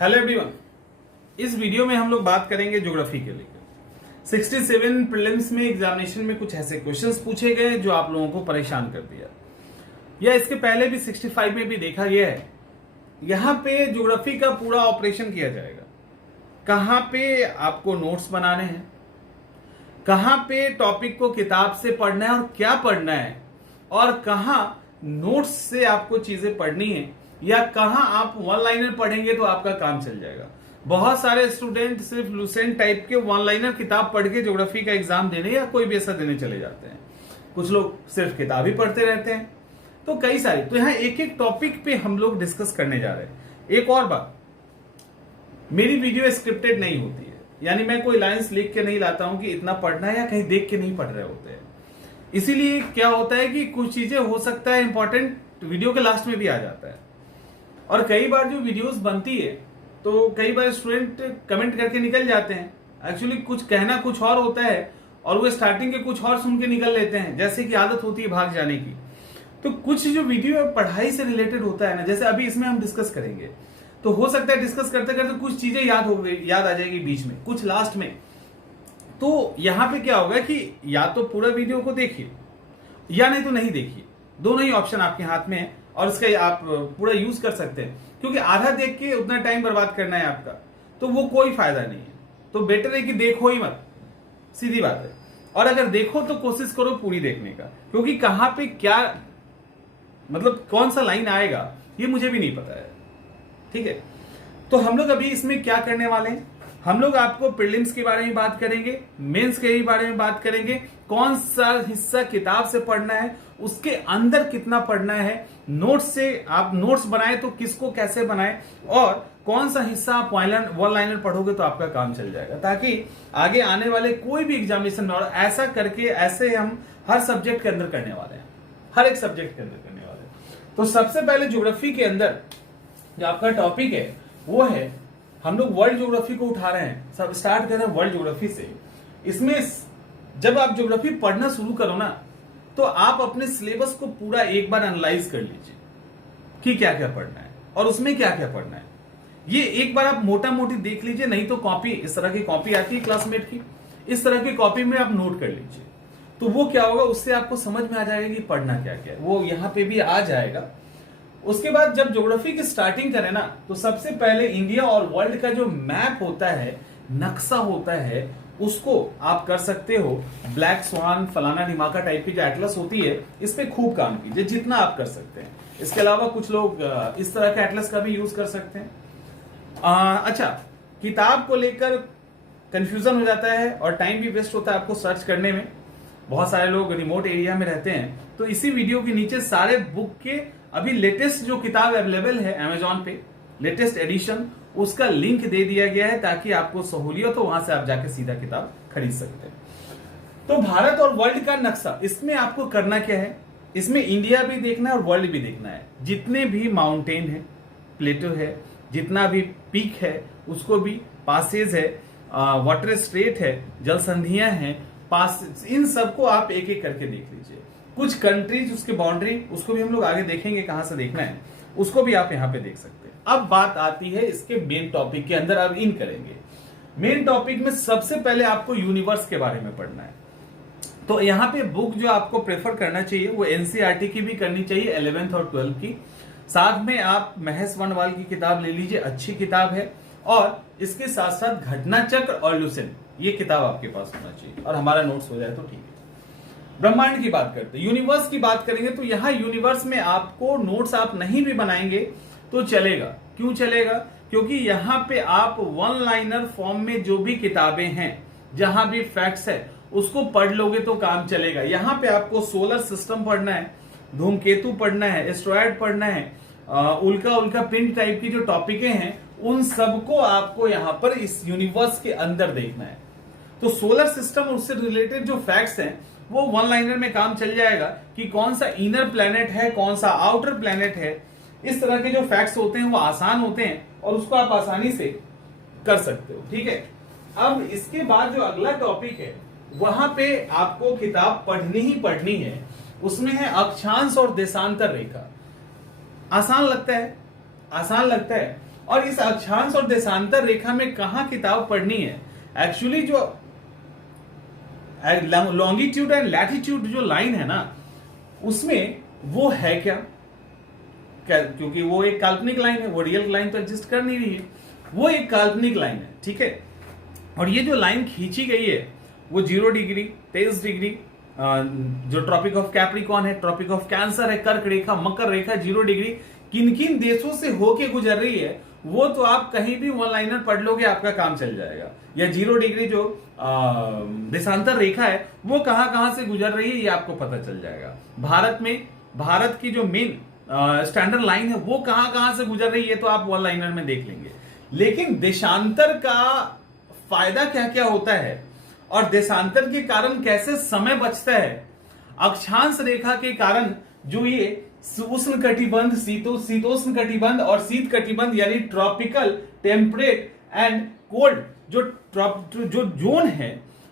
Hello everyone, इस video में हम लोग बात करेंगे ज्योग्राफी के लेकर। 67 प्रीलिम्स में एग्जामिनेशन में कुछ ऐसे क्वेश्चंस पूछे गए जो आप लोगों को परेशान कर दिया, या इसके पहले भी 65 में भी देखा गया है। यहां पे ज्योग्राफी का पूरा ऑपरेशन किया जाएगा। कहां पे आपको नोट्स बनाने हैं, कहां पे टॉपिक को किताब से पढ़ना है और क्या पढ़ना है, और कहां नोट्स से आपको चीजें पढ़नी है, या कहां आप वन लाइनर पढ़ेंगे तो आपका काम चल जाएगा। बहुत सारे स्टूडेंट सिर्फ लूसेंट टाइप के वन लाइनर किताब पढ़ के ज्योग्राफी का एग्जाम देने या कोई भी ऐसा देने चले जाते हैं। कुछ लोग सिर्फ किताब ही पढ़ते रहते हैं। तो कई सारी, तो यहां एक एक टॉपिक पे हम लोग डिस्कस करने जा रहे हैं। एक और बात, मेरी वीडियो स्क्रिप्टेड नहीं होती है, यानी मैं कोई लाइंस लिख के नहीं लाता हूं कि इतना पढ़ना है, या कहीं देख के नहीं पढ़ रहे होते हैं। इसीलिए क्या होता है कि कुछ चीजें हो सकता है इंपॉर्टेंट वीडियो के लास्ट में भी आ जाता है। और कई बार जो वीडियोस बनती है तो कई बार स्टूडेंट कमेंट करके निकल जाते हैं। एक्चुअली कुछ कहना कुछ और होता है और वो स्टार्टिंग के कुछ और सुन के निकल लेते हैं, जैसे कि आदत होती है भाग जाने की। तो कुछ जो वीडियो पढ़ाई से रिलेटेड होता है ना, जैसे अभी इसमें हम डिस्कस करेंगे, तो हो सकता है डिस्कस करते करते कुछ चीजें याद आ जाएगी बीच में, कुछ लास्ट में। तो यहां पे क्या होगा कि या तो पूरा वीडियो को देखिए या नहीं तो नहीं देखिए, दोनों ही ऑप्शन आपके हाथ में है और इसका आप पूरा यूज कर सकते हैं। क्योंकि आधा देख के उतना टाइम बर्बाद करना है आपका, तो वो कोई फायदा नहीं है। तो बेटर है कि देखो ही मत, सीधी बात है। और अगर देखो तो कोशिश करो पूरी देखने का, क्योंकि कहां पे क्या मतलब कौन सा लाइन आएगा ये मुझे भी नहीं पता है। ठीक है, तो हम लोग अभी इसमें क्या करने वाले हैं, हम लोग आपको प्रीलिम्स के बारे में बात करेंगे, मेंस के बारे में बात करेंगे, कौन सा हिस्सा किताब से पढ़ना है, उसके अंदर कितना पढ़ना है, नोट्स से आप नोट्स बनाए तो किसको कैसे बनाए, और कौन सा हिस्सा आप वन लाइनर पढ़ोगे तो आपका काम चल जाएगा, ताकि आगे आने वाले कोई भी एग्जामिनेशन में, और ऐसा करके ऐसे हम हर सब्जेक्ट के अंदर करने वाले हैं, हर एक सब्जेक्ट के अंदर करने वाले हैं। तो सबसे पहले ज्योग्राफी के अंदर जो आपका टॉपिक है वो है, हम लोग वर्ल्ड ज्योग्राफी को उठा रहे हैं। सब स्टार्ट कर रहे हैं वर्ल्ड ज्योग्राफी से। इसमें जब आप ज्योग्राफी पढ़ना शुरू करो ना, तो आप अपने सिलेबस को पूरा एक बार एनालाइज कर लीजिए कि क्या क्या पढ़ना है और उसमें क्या क्या पढ़ना है। ये एक बार आप मोटा मोटी देख लीजिए, नहीं तो कॉपी, इस तरह की कॉपी आती है क्लासमेट की, इस तरह की कॉपी में आप नोट कर लीजिए। तो वो क्या होगा, उससे आपको समझ में आ जाएगा कि पढ़ना क्या क्या है, वो यहां पे भी आ जाएगा। उसके बाद जब ज्योग्राफी की स्टार्टिंग करें ना, तो सबसे पहले इंडिया और वर्ल्ड का जो मैप होता है, नक्शा होता है, उसको आप कर सकते हो। ब्लैक स्वान, फलाना ढिमाका टाइप की जो एटलस होती है, इस पे खूब काम कीजिए जितना आप कर सकते हैं। इसके अलावा कुछ लोग इस तरह के एटलस का भी यूज कर सकते हैं। अच्छा, किताब को लेकर कंफ्यूजन हो जाता है और टाइम भी वेस्ट होता है आपको सर्च करने में। बहुत सारे लोग रिमोट एरिया में रहते हैं, तो इसी वीडियो के नीचे सारे बुक के अभी लेटेस्ट जो किताब अवेलेबल है अमेजॉन पे, लेटेस्ट एडिशन, उसका लिंक दे दिया गया है, ताकि आपको सहूलियत हो, वहां से आप जाके सीधा किताब खरीद सकते हैं। तो भारत और वर्ल्ड का नक्शा, इसमें आपको करना क्या है, इसमें इंडिया भी देखना है और वर्ल्ड भी देखना है। जितने भी माउंटेन है, प्लेटो है, जितना भी पीक है, उसको भी, पासेज है, वाटर स्ट्रेट है, जल संधियां हैं, पास, इन सबको आप एक एक करके देख लीजिए। कुछ कंट्रीज, उसके बाउंड्री, उसको भी हम लोग आगे देखेंगे कहां से देखना है, उसको भी आप यहां पे देख सकते हैं। अब बात आती है इसके मेन टॉपिक के अंदर, अब इन करेंगे। मेन टॉपिक में सबसे पहले आपको यूनिवर्स के बारे में पढ़ना है। तो यहां पे बुक जो आपको प्रेफर करना चाहिए वो एनसीईआरटी की भी करनी चाहिए, 11th और 12th की। साथ में आप महेश वनवाल की किताब ले लीजिए, अच्छी किताब है। और इसके साथ साथ घटना चक्र और लूसेंट, ये किताब आपके पास होना चाहिए, और हमारा नोट्स हो जाए तो ठीक है। ब्रह्मांड की बात करते हैं, यूनिवर्स की बात करेंगे, तो यहां यूनिवर्स में आपको नोट्स आप नहीं भी बनाएंगे तो चलेगा। क्यों चलेगा? क्योंकि यहां पे आप वन लाइनर फॉर्म में जो भी किताबें हैं, जहां भी फैक्ट्स है, उसको पढ़ लोगे तो काम चलेगा। यहां पे आपको सोलर सिस्टम पढ़ना है, धूमकेतु पढ़ना है, एस्ट्रॉयड पढ़ना है, उल्का उल्का पिंड टाइप की जो टॉपिकें हैं, उन सबको आपको यहां पर इस यूनिवर्स के अंदर देखना है। तो सोलर सिस्टम और उससे रिलेटेड जो फैक्ट्स हैं, वो वन लाइनर में काम चल जाएगा कि कौन सा इनर प्लैनेट है, कौन सा आउटर प्लैनेट है। इस तरह के जो फैक्ट्स होते हैं वो आसान होते हैं और उसको आप आसानी से कर सकते हो। ठीक है, अब इसके बाद जो अगला टॉपिक है, वहां पे आपको किताब पढ़नी ही पढ़नी है। उसमें है अक्षांश और देशांतर रेखा। आसान लगता है, आसान लगता है, और इस अक्षांश और देशांतर रेखा में कहां किताब पढ़नी है। एक्चुअली जो लॉन्गिट्यूड एंड लैटिट्यूड जो लाइन है ना, उसमें वो है क्या, क्योंकि वो एक काल्पनिक लाइन है, वो रियल लाइन तो एग्जिस्ट कर नहीं रही है, वो एक काल्पनिक लाइन है, ठीक है। और ये जो लाइन खींची गई है वो 0 डिग्री, 23 डिग्री, जो ट्रॉपिक ऑफ कैप्रिकॉन है, ट्रॉपिक ऑफ कैंसर है, कर्क रेखा, मकर रेखा, 0 डिग्री किन किन देशों से होके गुजर रही है, वो तो आप कहीं भी वन लाइनर पढ़ लोगे, आपका काम चल जाएगा। या 0 डिग्री जो देशांतर रेखा है वो कहां कहां से गुजर रही है, ये आपको पता चल जाएगा। भारत में भारत की जो मेन स्टैंडर्ड लाइन है वो कहां कहां से गुजर रही है, तो आप वन लाइनर में देख लेंगे। लेकिन देशांतर का फायदा क्या क्या होता है और देशांतर के कारण कैसे समय बचता है, अक्षांश रेखा के कारण जो ये उष्ण कटिबंध, शीतोष्ण कटिबंध और शीत कटिबंध यानी ट्रॉपिकल, टेम्परेट एंड कोल्ड जो जोन है,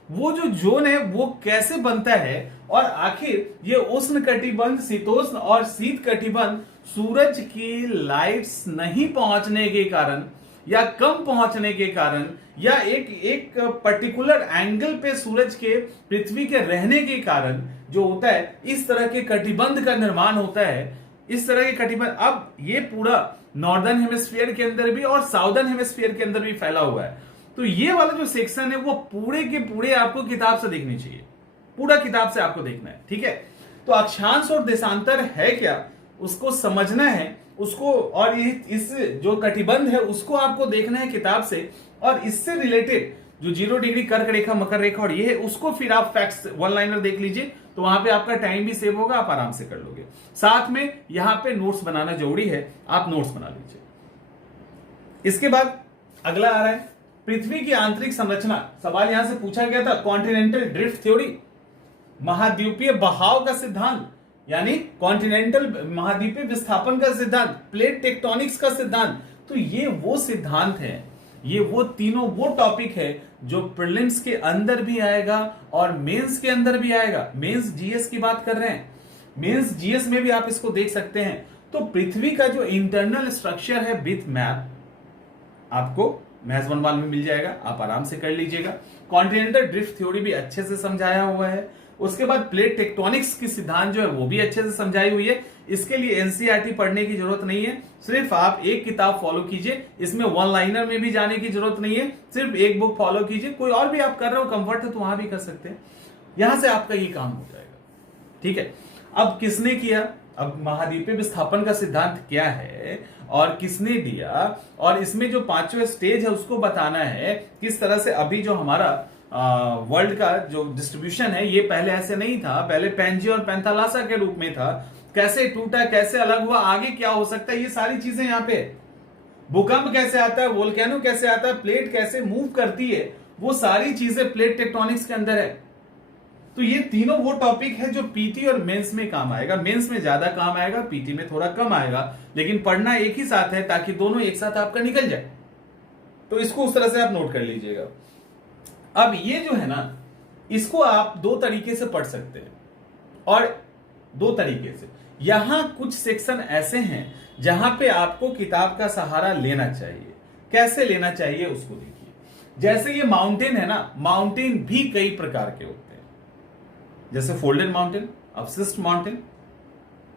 वो जो जोन है वो कैसे बनता है, और आखिर ये उष्ण कटिबंध, शीतोष्ण और शीत कटिबंध सूरज की लाइट्स नहीं पहुंचने के कारण या कम पहुंचने के कारण या एक पर्टिकुलर एंगल पे सूरज के पृथ्वी के रहने के कारण जो होता है, इस तरह के कटिबंध का निर्माण होता है। इस तरह के कटिबंध अब ये पूरा नॉर्दर्न हेमिस्फीयर के अंदर भी और साउदर्न हेमिस्फीयर के अंदर भी फैला हुआ है। तो ये वाला जो सेक्शन है वो पूरे के पूरे आपको किताब से देखनी चाहिए, पूरा किताब से आपको देखना है, ठीक है। तो अक्षांश और देशांतर है क्या, उसको समझना है उसको, और इस जो कटिबंध है उसको आपको देखना है किताब से, और इससे रिलेटेड जो 0 डिग्री, कर्क रेखा, मकर रेखा और ये है, उसको फिर आप फैक्ट्स वन लाइनर देख लीजिए, तो वहां पे आपका टाइम भी सेव होगा, आप आराम से कर लोगे। साथ में यहां पे नोट्स बनाना जरूरी है, आप नोट्स बना लीजिए। इसके बाद अगला आ रहा है पृथ्वी की आंतरिक संरचना। सवाल यहां से पूछा गया था, कॉन्टिनेंटल ड्रिफ्ट थ्योरी, महाद्वीपीय बहाव का सिद्धांत यानी कॉन्टिनेंटल महाद्वीपीय विस्थापन का सिद्धांत, प्लेट टेक्टोनिक्स का सिद्धांत। तो ये वो सिद्धांत है, ये वो तीनों वो टॉपिक है जो प्रीलिम्स के अंदर भी आएगा और मेंस के अंदर भी आएगा। मेंस जीएस की बात कर रहे हैं, मेंस जीएस में भी आप इसको देख सकते हैं। तो पृथ्वी का जो इंटरनल स्ट्रक्चर है विथ मैप आपको मैथ्स 1 में मिल जाएगा, आप आराम से कर लीजिएगा। कॉन्टिनेंटल ड्रिफ्ट थ्योरी भी अच्छे से समझाया हुआ है। उसके बाद प्लेट टेक्टोनिक्स की सिद्धांत जो है वो भी अच्छे से समझाई हुई है। इसके लिए एनसीईआरटी पढ़ने की जरूरत नहीं है, सिर्फ आप एक किताब फॉलो कीजिए, इसमें वन लाइनर में भी जाने की जरूरत नहीं है, सिर्फ एक बुक फॉलो कीजिए। कोई और भी आप कर रहे हो, कंफर्ट है तो वहां भी कर सकते हैं, यहां से आपका ये काम हो जाएगा, ठीक है। अब किसने किया, अब महाद्वीपीय विस्थापन का सिद्धांत क्या है और किसने दिया, और इसमें जो 5वां स्टेज है उसको बताना है, किस तरह से अभी जो हमारा वर्ल्ड का जो डिस्ट्रीब्यूशन है ये पहले ऐसे नहीं था, पहले पेंजी और पेंथालासा के रूप में था, कैसे टूटा, कैसे अलग हुआ, आगे क्या हो सकता है, ये सारी चीजें यहाँ पे, भूकंप कैसे आता है, वोल्केनो कैसे आता है, प्लेट कैसे मूव करती है, वो सारी चीजें प्लेट टेक्टोनिक्स के अंदर है। तो ये तीनों वो टॉपिक है जो पीटी और मेंस में काम आएगा। मेंस में ज्यादा काम आएगा, पीटी में थोड़ा कम आएगा, लेकिन पढ़ना एक ही साथ है ताकि दोनों एक साथ आपका निकल जाए। तो इसको उस तरह से आप नोट कर लीजिएगा। अब ये जो है ना, इसको आप दो तरीके से पढ़ सकते हैं, और दो तरीके से, यहां कुछ सेक्शन ऐसे हैं जहां पे आपको किताब का सहारा लेना चाहिए। कैसे लेना चाहिए उसको देखिए। जैसे ये माउंटेन है ना, माउंटेन भी कई प्रकार के होते हैं, जैसे फोल्डेड माउंटेन, अपसिस्ट माउंटेन,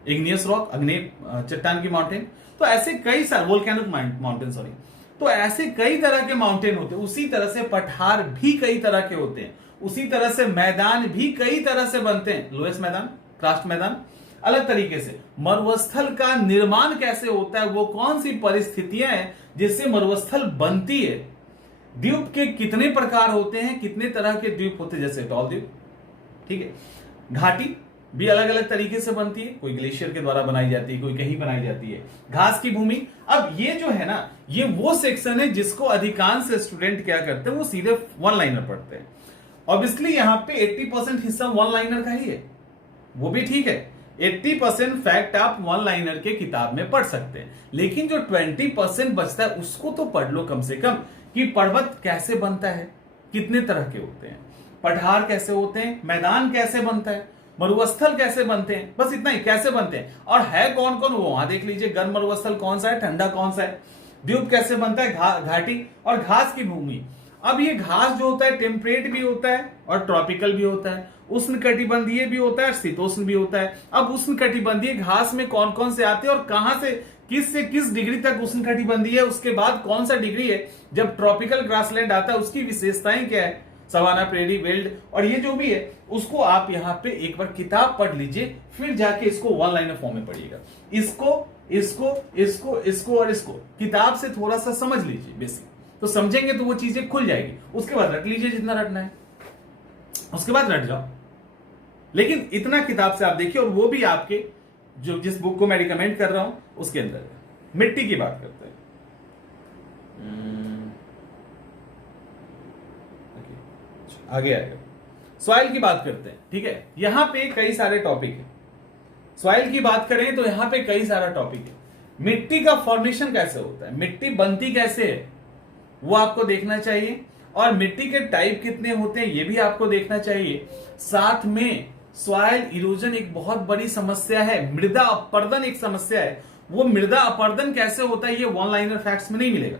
इग्नियस रॉक, अग्नेय चट्टान की माउंटेन, तो ऐसे कई सारे, वोल्केनिक माउंटेन सॉरी, तो ऐसे कई तरह के माउंटेन होते हैं। उसी तरह से पठार भी कई तरह के होते हैं, उसी तरह से मैदान भी कई तरह से बनते हैं, लोएस्ट मैदान, क्रास्ट मैदान, अलग तरीके से। मरुस्थल का निर्माण कैसे होता है, वो कौन सी परिस्थितियां हैं जिससे मरुस्थल बनती है, द्वीप के कितने प्रकार होते हैं, कितने तरह के द्वीप होते हैं, जैसे टॉल द्वीप, ठीक है। घाटी भी अलग अलग तरीके से बनती है, कोई ग्लेशियर के द्वारा बनाई जाती है, कोई कहीं बनाई जाती है, घास की भूमि। अब ये जो है ना, ये वो सेक्शन है जिसको अधिकांश स्टूडेंट क्या करते हैं, वो सीधे वन लाइनर पढ़ते हैं। ऑब्वियसली यहां पे 80% हिस्सा वन लाइनर का ही है, वो भी ठीक है। 80% फैक्ट आप वन लाइनर के किताब में पढ़ सकते हैं, लेकिन जो 20% बचता है उसको तो पढ़ लो कम से कम, कि पर्वत कैसे बनता है, कितने तरह के होते हैं, पठार कैसे होते हैं, मैदान कैसे बनता है, मरुस्थल कैसे बनते हैं, बस इतना ही, कैसे बनते हैं और है कौन कौन, वो वहां देख लीजिए। गर्म मरुस्थल कौन सा है, ठंडा कौन सा है, द्वीप कैसे बनता है, घाटी और घास की भूमि। अब ये घास जो होता है टेम्परेट भी होता है और ट्रॉपिकल भी होता है, उष्णकटिबंधीय भी होता है और शीतोष्ण भी होता है। अब उष्णकटिबंधीय घास में कौन कौन से आते हैं और कहां से किस डिग्री तक उष्णकटिबंधीय है, उसके बाद कौन सा डिग्री है जब ट्रॉपिकल ग्रासलैंड आता है, उसकी विशेषताएं क्या है, सवाना, प्रेरी, वेल्ड और ये जो भी है उसको आप यहाँ पे एक बार किताब पढ़ लीजिए, फिर जाके इसको वन लाइनर फॉर्म में पढ़िएगा। इसको और इसको किताब से थोड़ा सा समझ लीजिए बेसिक, तो समझेंगे तो वो चीजें खुल जाएगी। उसके बाद रट लीजिए जितना रटना है, उसके बाद रट जाओ। लेकिन इतना किताब से आप देखिए, और वो भी आपके जो जिस बुक को मैं रिकमेंड कर रहा हूं उसके अंदर मिट्टी की बात करते हैं। आगे आएगा, सॉइल की बात करते हैं। ठीक है, यहां पे कई सारे टॉपिक है। सॉइल की बात करें तो यहां पे कई सारा टॉपिक है। मिट्टी का फॉर्मेशन कैसे होता है, मिट्टी बनती कैसे है, वो आपको देखना चाहिए। और मिट्टी के टाइप कितने होते हैं ये भी आपको देखना चाहिए। साथ में सॉइल इरोजन एक बहुत बड़ी समस्या है, मृदा अपरदन एक समस्या है। वो मृदा अपरदन कैसे होता है ये वन लाइनर फैक्ट्स में नहीं मिलेगा।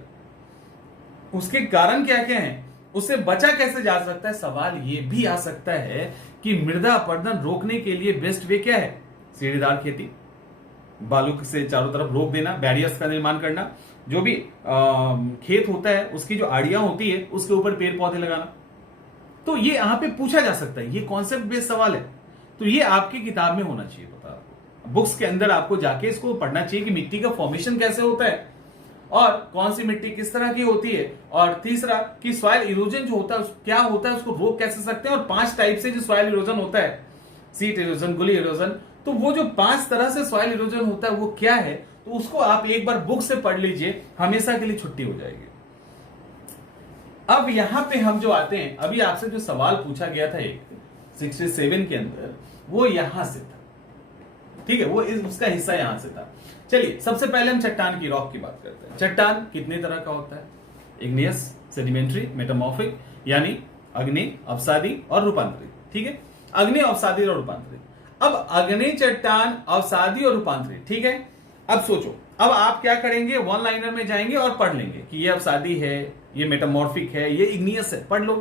उसके कारण क्या क्या है, उससे बचा कैसे जा सकता है। सवाल ये भी आ सकता है कि मृदा अपरदन रोकने के लिए बेस्ट वे क्या है, सीढ़ीदार खेती, बालू से चारों तरफ रोक देना, बैरियर्स का निर्माण करना, जो भी खेत होता है उसकी जो आड़ियां होती है उसके ऊपर पेड़ पौधे लगाना। तो ये यहां पे पूछा जा सकता है, ये कॉन्सेप्ट बेस्ड सवाल है, तो ये आपकी किताब में होना चाहिए। पता आपको बुक्स के अंदर आपको जाके इसको पढ़ना चाहिए कि मिट्टी का फॉर्मेशन कैसे होता है और कौन सी मिट्टी किस तरह की होती है, और तीसरा कि सॉइल इरोजन जो होता है क्या होता है, उसको रोक कैसे सकते हैं। और 5 टाइप से जो सॉइल इरोजन होता है, सीट इरोजन, गुली इरोजन, तो वो जो 5 तरह से सॉइल इरोजन होता है वो क्या है, तो उसको आप एक बार बुक से पढ़ लीजिए, हमेशा के लिए छुट्टी हो जाएगी। अब यहां पे हम जो आते हैं, अभी आपसे जो सवाल पूछा गया था एक 67 के अंदर, वो यहां से था। ठीक है, वो उसका हिस्सा यहां से था। चलिए सबसे पहले हम चट्टान की, रॉक की बात करते हैं। चट्टान कितने तरह का होता है, इग्नियस, सेडिमेंट्री, मेटामॉर्फिक, यानी अग्नि, अवसादी और रूपांतरित। ठीक है, अग्नि, अवसादी और रूपांतरित। अब अग्नि, चट्टान, अवसादी और रूपांतरित। ठीक है, अब सोचो, अब आप क्या करेंगे, वन लाइनर में जाएंगे और पढ़ लेंगे कि ये अवसादी है, ये मेटामॉर्फिक है, ये इग्नियस है, पढ़ लो,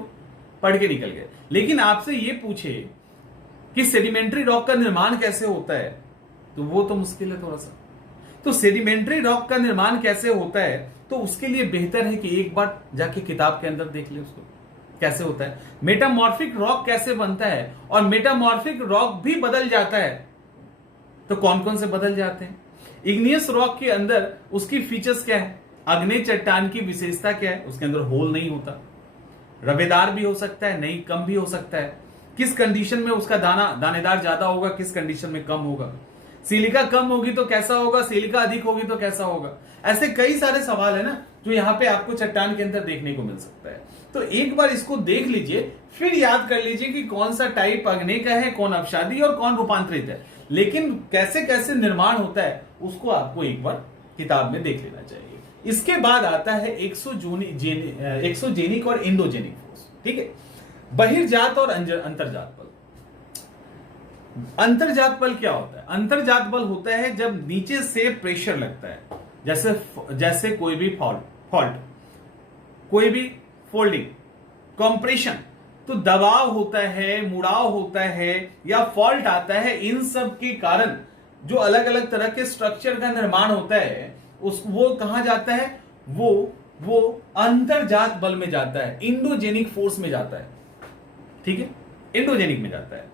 पढ़ के निकल गए। लेकिन आपसे ये पूछे कि सेडिमेंट्री रॉक का निर्माण कैसे होता है, तो वो तो मुश्किल है थोड़ा सा। तो सेडिमेंट्री रॉक का निर्माण कैसे होता है, तो उसके लिए बेहतर है कि एक बार जाके किताब के अंदर देख ले उसको कैसे होता है। मेटामॉर्फिक रॉक कैसे बनता है, और मेटामॉर्फिक रॉक भी बदल जाता है, तो कौन कौन से बदल जाते हैं। इग्नियस रॉक के अंदर उसकी फीचर्स क्या है, अग्नि चट्टान की विशेषता क्या है, उसके अंदर होल नहीं होता, रवेदार भी हो सकता है, नहीं कम भी हो सकता है, किस कंडीशन में उसका दानेदार ज्यादा होगा, किस कंडीशन में कम होगा, सिलिका कम होगी तो कैसा होगा, सिलिका अधिक होगी तो कैसा होगा। ऐसे कई सारे सवाल है ना जो यहाँ पे आपको चट्टान के अंदर देखने को मिल सकता है। तो एक बार इसको देख लीजिए, फिर याद कर लीजिए कि कौन सा टाइप अग्नि का है, कौन अवसादी और कौन रूपांतरित है। लेकिन कैसे कैसे निर्माण होता है उसको आपको एक बार किताब में देख लेना चाहिए। इसके बाद आता है एक्सोजेनिक और इंडोजेनिक फोर्स। ठीक है, बहिर्जात और अंतर्जात बल। अंतर्जात बल क्या होता है, अंतर्जात बल होता है जब नीचे से प्रेशर लगता है, जैसे कोई भी फॉल्ट, कोई भी फोल्डिंग, कंप्रेशन, तो दबाव होता है, मुड़ाव होता है या फॉल्ट आता है। इन सब के कारण जो अलग अलग तरह के स्ट्रक्चर का निर्माण होता है वो कहां जाता है, वो अंतर्जात बल में जाता है, इंडोजेनिक फोर्स में जाता है। ठीक है, इंडोजेनिक में जाता है।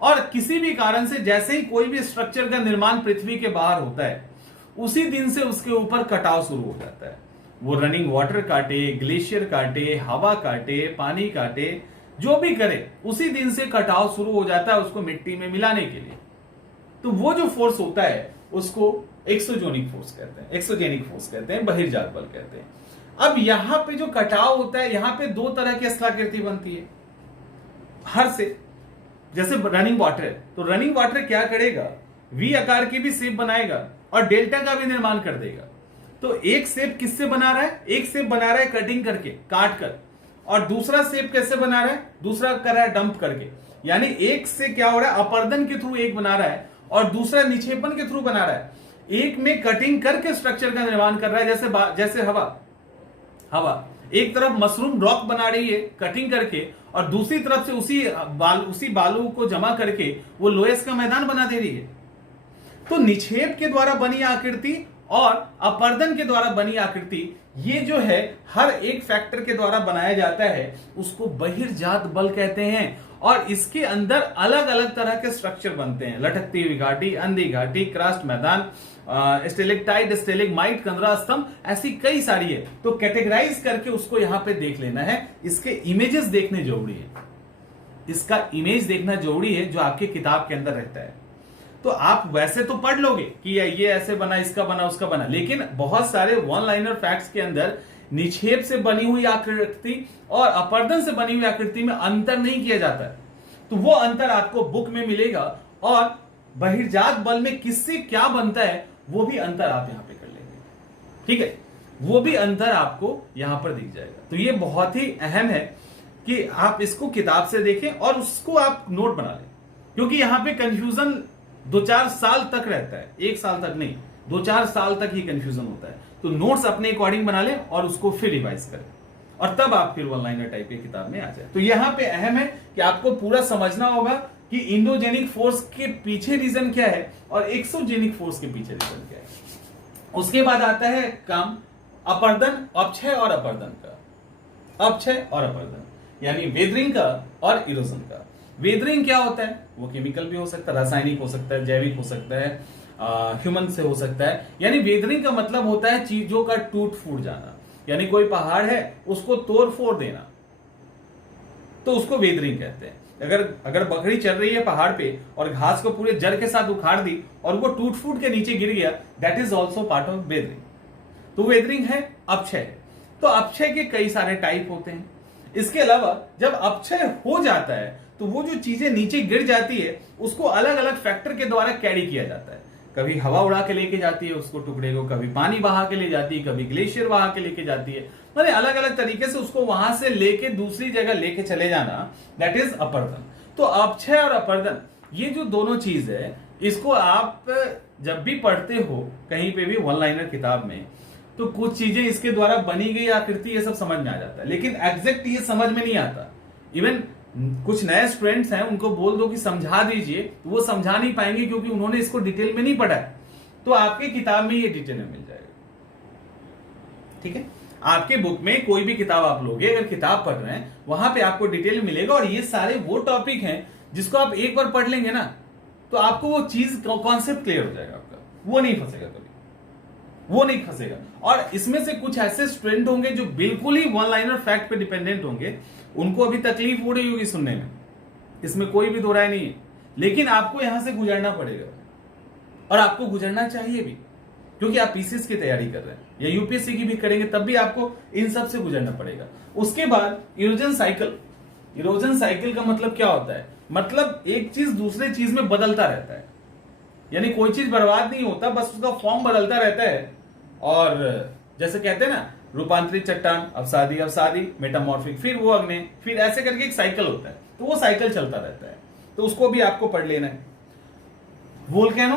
और किसी भी कारण से जैसे ही कोई भी स्ट्रक्चर का निर्माण पृथ्वी के बाहर होता है, उसी दिन से उसके ऊपर कटाव शुरू हो जाता है। वो रनिंग वाटर काटे, ग्लेशियर काटे, हवा काटे, पानी काटे, जो भी करे, उसी दिन से कटाव शुरू हो जाता है उसको मिट्टी में मिलाने के लिए। तो वो जो फोर्स होता है उसको एक्सोजेनिक फोर्स कहते हैं, एक्सोजेनिक फोर्स कहते हैं, बहिर्जात बल कहते हैं। अब यहां पे जो कटाव होता है, यहां पे 2 तरह की स्थलाकृति बनती है हर से। जैसे रनिंग वाटर है, तो रनिंग वाटर क्या करेगा, वी आकार की भी शेप बनाएगा और डेल्टा का भी निर्माण कर देगा। तो एक शेप किससे बना रहा है, एक शेप बना रहा है कटिंग करके, काट कर, और दूसरा शेप कैसे बना रहा है, दूसरा कर रहा है डंप करके। यानी एक से क्या हो रहा है, अपरदन के थ्रू एक बना रहा है और दूसरा निक्षेपण के थ्रू बना रहा है। एक में कटिंग करके स्ट्रक्चर का निर्माण कर रहा है, जैसे हवा एक तरफ मशरूम रॉक बना रही है कटिंग करके, और दूसरी तरफ से उसी बालू को जमा करके वो लोहेस का मैदान बना दे रही है। तो निक्षेप के द्वारा बनी आकृति और अपर्दन के द्वारा बनी आकृति, ये जो है हर एक फैक्टर के द्वारा बनाया जाता है, उसको बहिर्जात बल कहते हैं। और इसके अंदर अलग अलग तरह के स्ट्रक्चर बनते हैं, लटकती हुई घाटी, अंधी घाटी, क्रस्ट मैदान, स्टेलेक्टाइट, स्टेलेग्माइट, कंदरा स्तंभ, ऐसी कई सारी है। तो कैटेगराइज करके उसको यहां पे देख लेना है। इसके इमेजेस देखने जरूरी है, इसका इमेज देखना जरूरी है जो आपके किताब के अंदर रहता है। तो आप वैसे तो पढ़ लोगे कि ये ऐसे बना, इसका बना, उसका बना, लेकिन बहुत सारे वन लाइनर फैक्ट्स के अंदर निक्षेप से बनी हुई आकृति और अपर्दन से बनी हुई आकृति में अंतर नहीं किया जाता है। तो वो अंतर आपको बुक में मिलेगा, और बहिर्जात बल में किससे क्या बनता है वो भी अंतर आप यहां पे कर लेंगे, ठीक है, वो भी अंतर आपको यहां पर दिख जाएगा। तो ये बहुत ही अहम है कि आप इसको किताब से देखें और उसको आप नोट बना लें, क्योंकि यहां पे कंफ्यूजन 2-4 साल तक रहता है, 1 साल तक नहीं, 2-4 साल तक ही कंफ्यूजन होता है। तो नोट्स अपने अकॉर्डिंग बना लें और उसको फिर रिवाइज करें, और तब आप फिर वन लाइनर टाइप की किताब में आ जाए। तो यहां पे अहम है कि आपको पूरा समझना होगा कि इंडोजेनिक फोर्स के पीछे रीजन क्या है और एक्सोजेनिक फोर्स के पीछे रीजन क्या है। उसके बाद आता है काम अपर्दन, अपक्षय और अपर्दन का। अपक्षय और अपर्दन यानी वेदरिंग का और इरोजन का। वेदरिंग क्या होता है? वो केमिकल भी हो सकता है, रासायनिक हो सकता है, जैविक हो सकता है, ह्यूमन से हो सकता है। यानी वेदरिंग का मतलब होता है चीजों का टूट फूट जाना, यानी कोई पहाड़ है उसको तोड़ फोड़ देना, तो उसको वेदरिंग कहते हैं। अगर बकरी चल रही है पहाड़ पे और घास को पूरे जड़ के साथ उखाड़ दी और वो टूट फूट के नीचे गिर गया, that is also part of weathering. तो वेदरिंग है, अपक्षय है। तो अपक्षय के कई सारे टाइप होते हैं। इसके अलावा जब अपक्षय हो जाता है तो वो जो चीजें नीचे गिर जाती है उसको अलग अलग फैक्टर के द्वारा कैरी किया जाता है। कभी हवा उड़ा के लेके जाती है उसको टुकड़े को, कभी पानी बहा के ले जाती है, कभी ग्लेशियर बहा के लेके जाती है। मतलब अलग अलग तरीके से उसको वहां से लेके दूसरी जगह लेके चले जाना, दैट इज अपर्दन। तो अपक्षय और अपर्दन ये जो दोनों चीज है, इसको आप जब भी पढ़ते हो कहीं पे भी वन लाइनर किताब में, तो कुछ चीजें इसके द्वारा बनी गई आकृति ये सब समझ में आ जाता है, लेकिन एग्जैक्ट ये समझ में नहीं आता। इवन कुछ नए स्टूडेंट्स हैं, उनको बोल दो कि समझा दीजिए, तो वो समझा नहीं पाएंगे क्योंकि उन्होंने इसको डिटेल में नहीं पढ़ा है। तो आपके किताब में ये डिटेल में मिल जाएगा, ठीक है। आपके बुक में कोई भी किताब आप लोगे, अगर किताब पढ़ रहे हैं वहां पे आपको डिटेल मिलेगा। और ये सारे वो टॉपिक हैं जिसको आप एक बार पढ़ लेंगे ना, तो आपको वो चीज कॉन्सेप्ट क्लियर हो जाएगा आपका, वो नहीं फंसेगा कभी, वो नहीं फंसेगा। और इसमें से कुछ ऐसे स्टूडेंट होंगे जो बिल्कुल ही वन लाइनर फैक्ट पे डिपेंडेंट होंगे, उनको अभी तकलीफ हो रही होगी सुनने में, इसमें कोई भी दो राय नहीं है। लेकिन आपको यहां से गुजरना पड़ेगा, और आपको गुजरना चाहिए भी, क्योंकि आप पीसीएस की तैयारी कर रहे हैं या यूपीएससी की भी करेंगे, तब भी आपको इन सब से गुजरना पड़ेगा। उसके बाद इरोजन साइकिल। इरोजन साइकिल का मतलब क्या होता है? मतलब एक चीज दूसरे चीज में बदलता रहता है, यानी कोई चीज बर्बाद नहीं होता, बस उसका फॉर्म बदलता रहता है। और जैसे कहते हैं ना, रूपांतरित चट्टान, अवसादी, मेटामॉर्फिक, फिर वो अग्नि, फिर ऐसे करके एक साइकिल होता है। तो वो साइकिल चलता रहता है, तो उसको भी आपको पढ़ लेना है। वोल्केनो,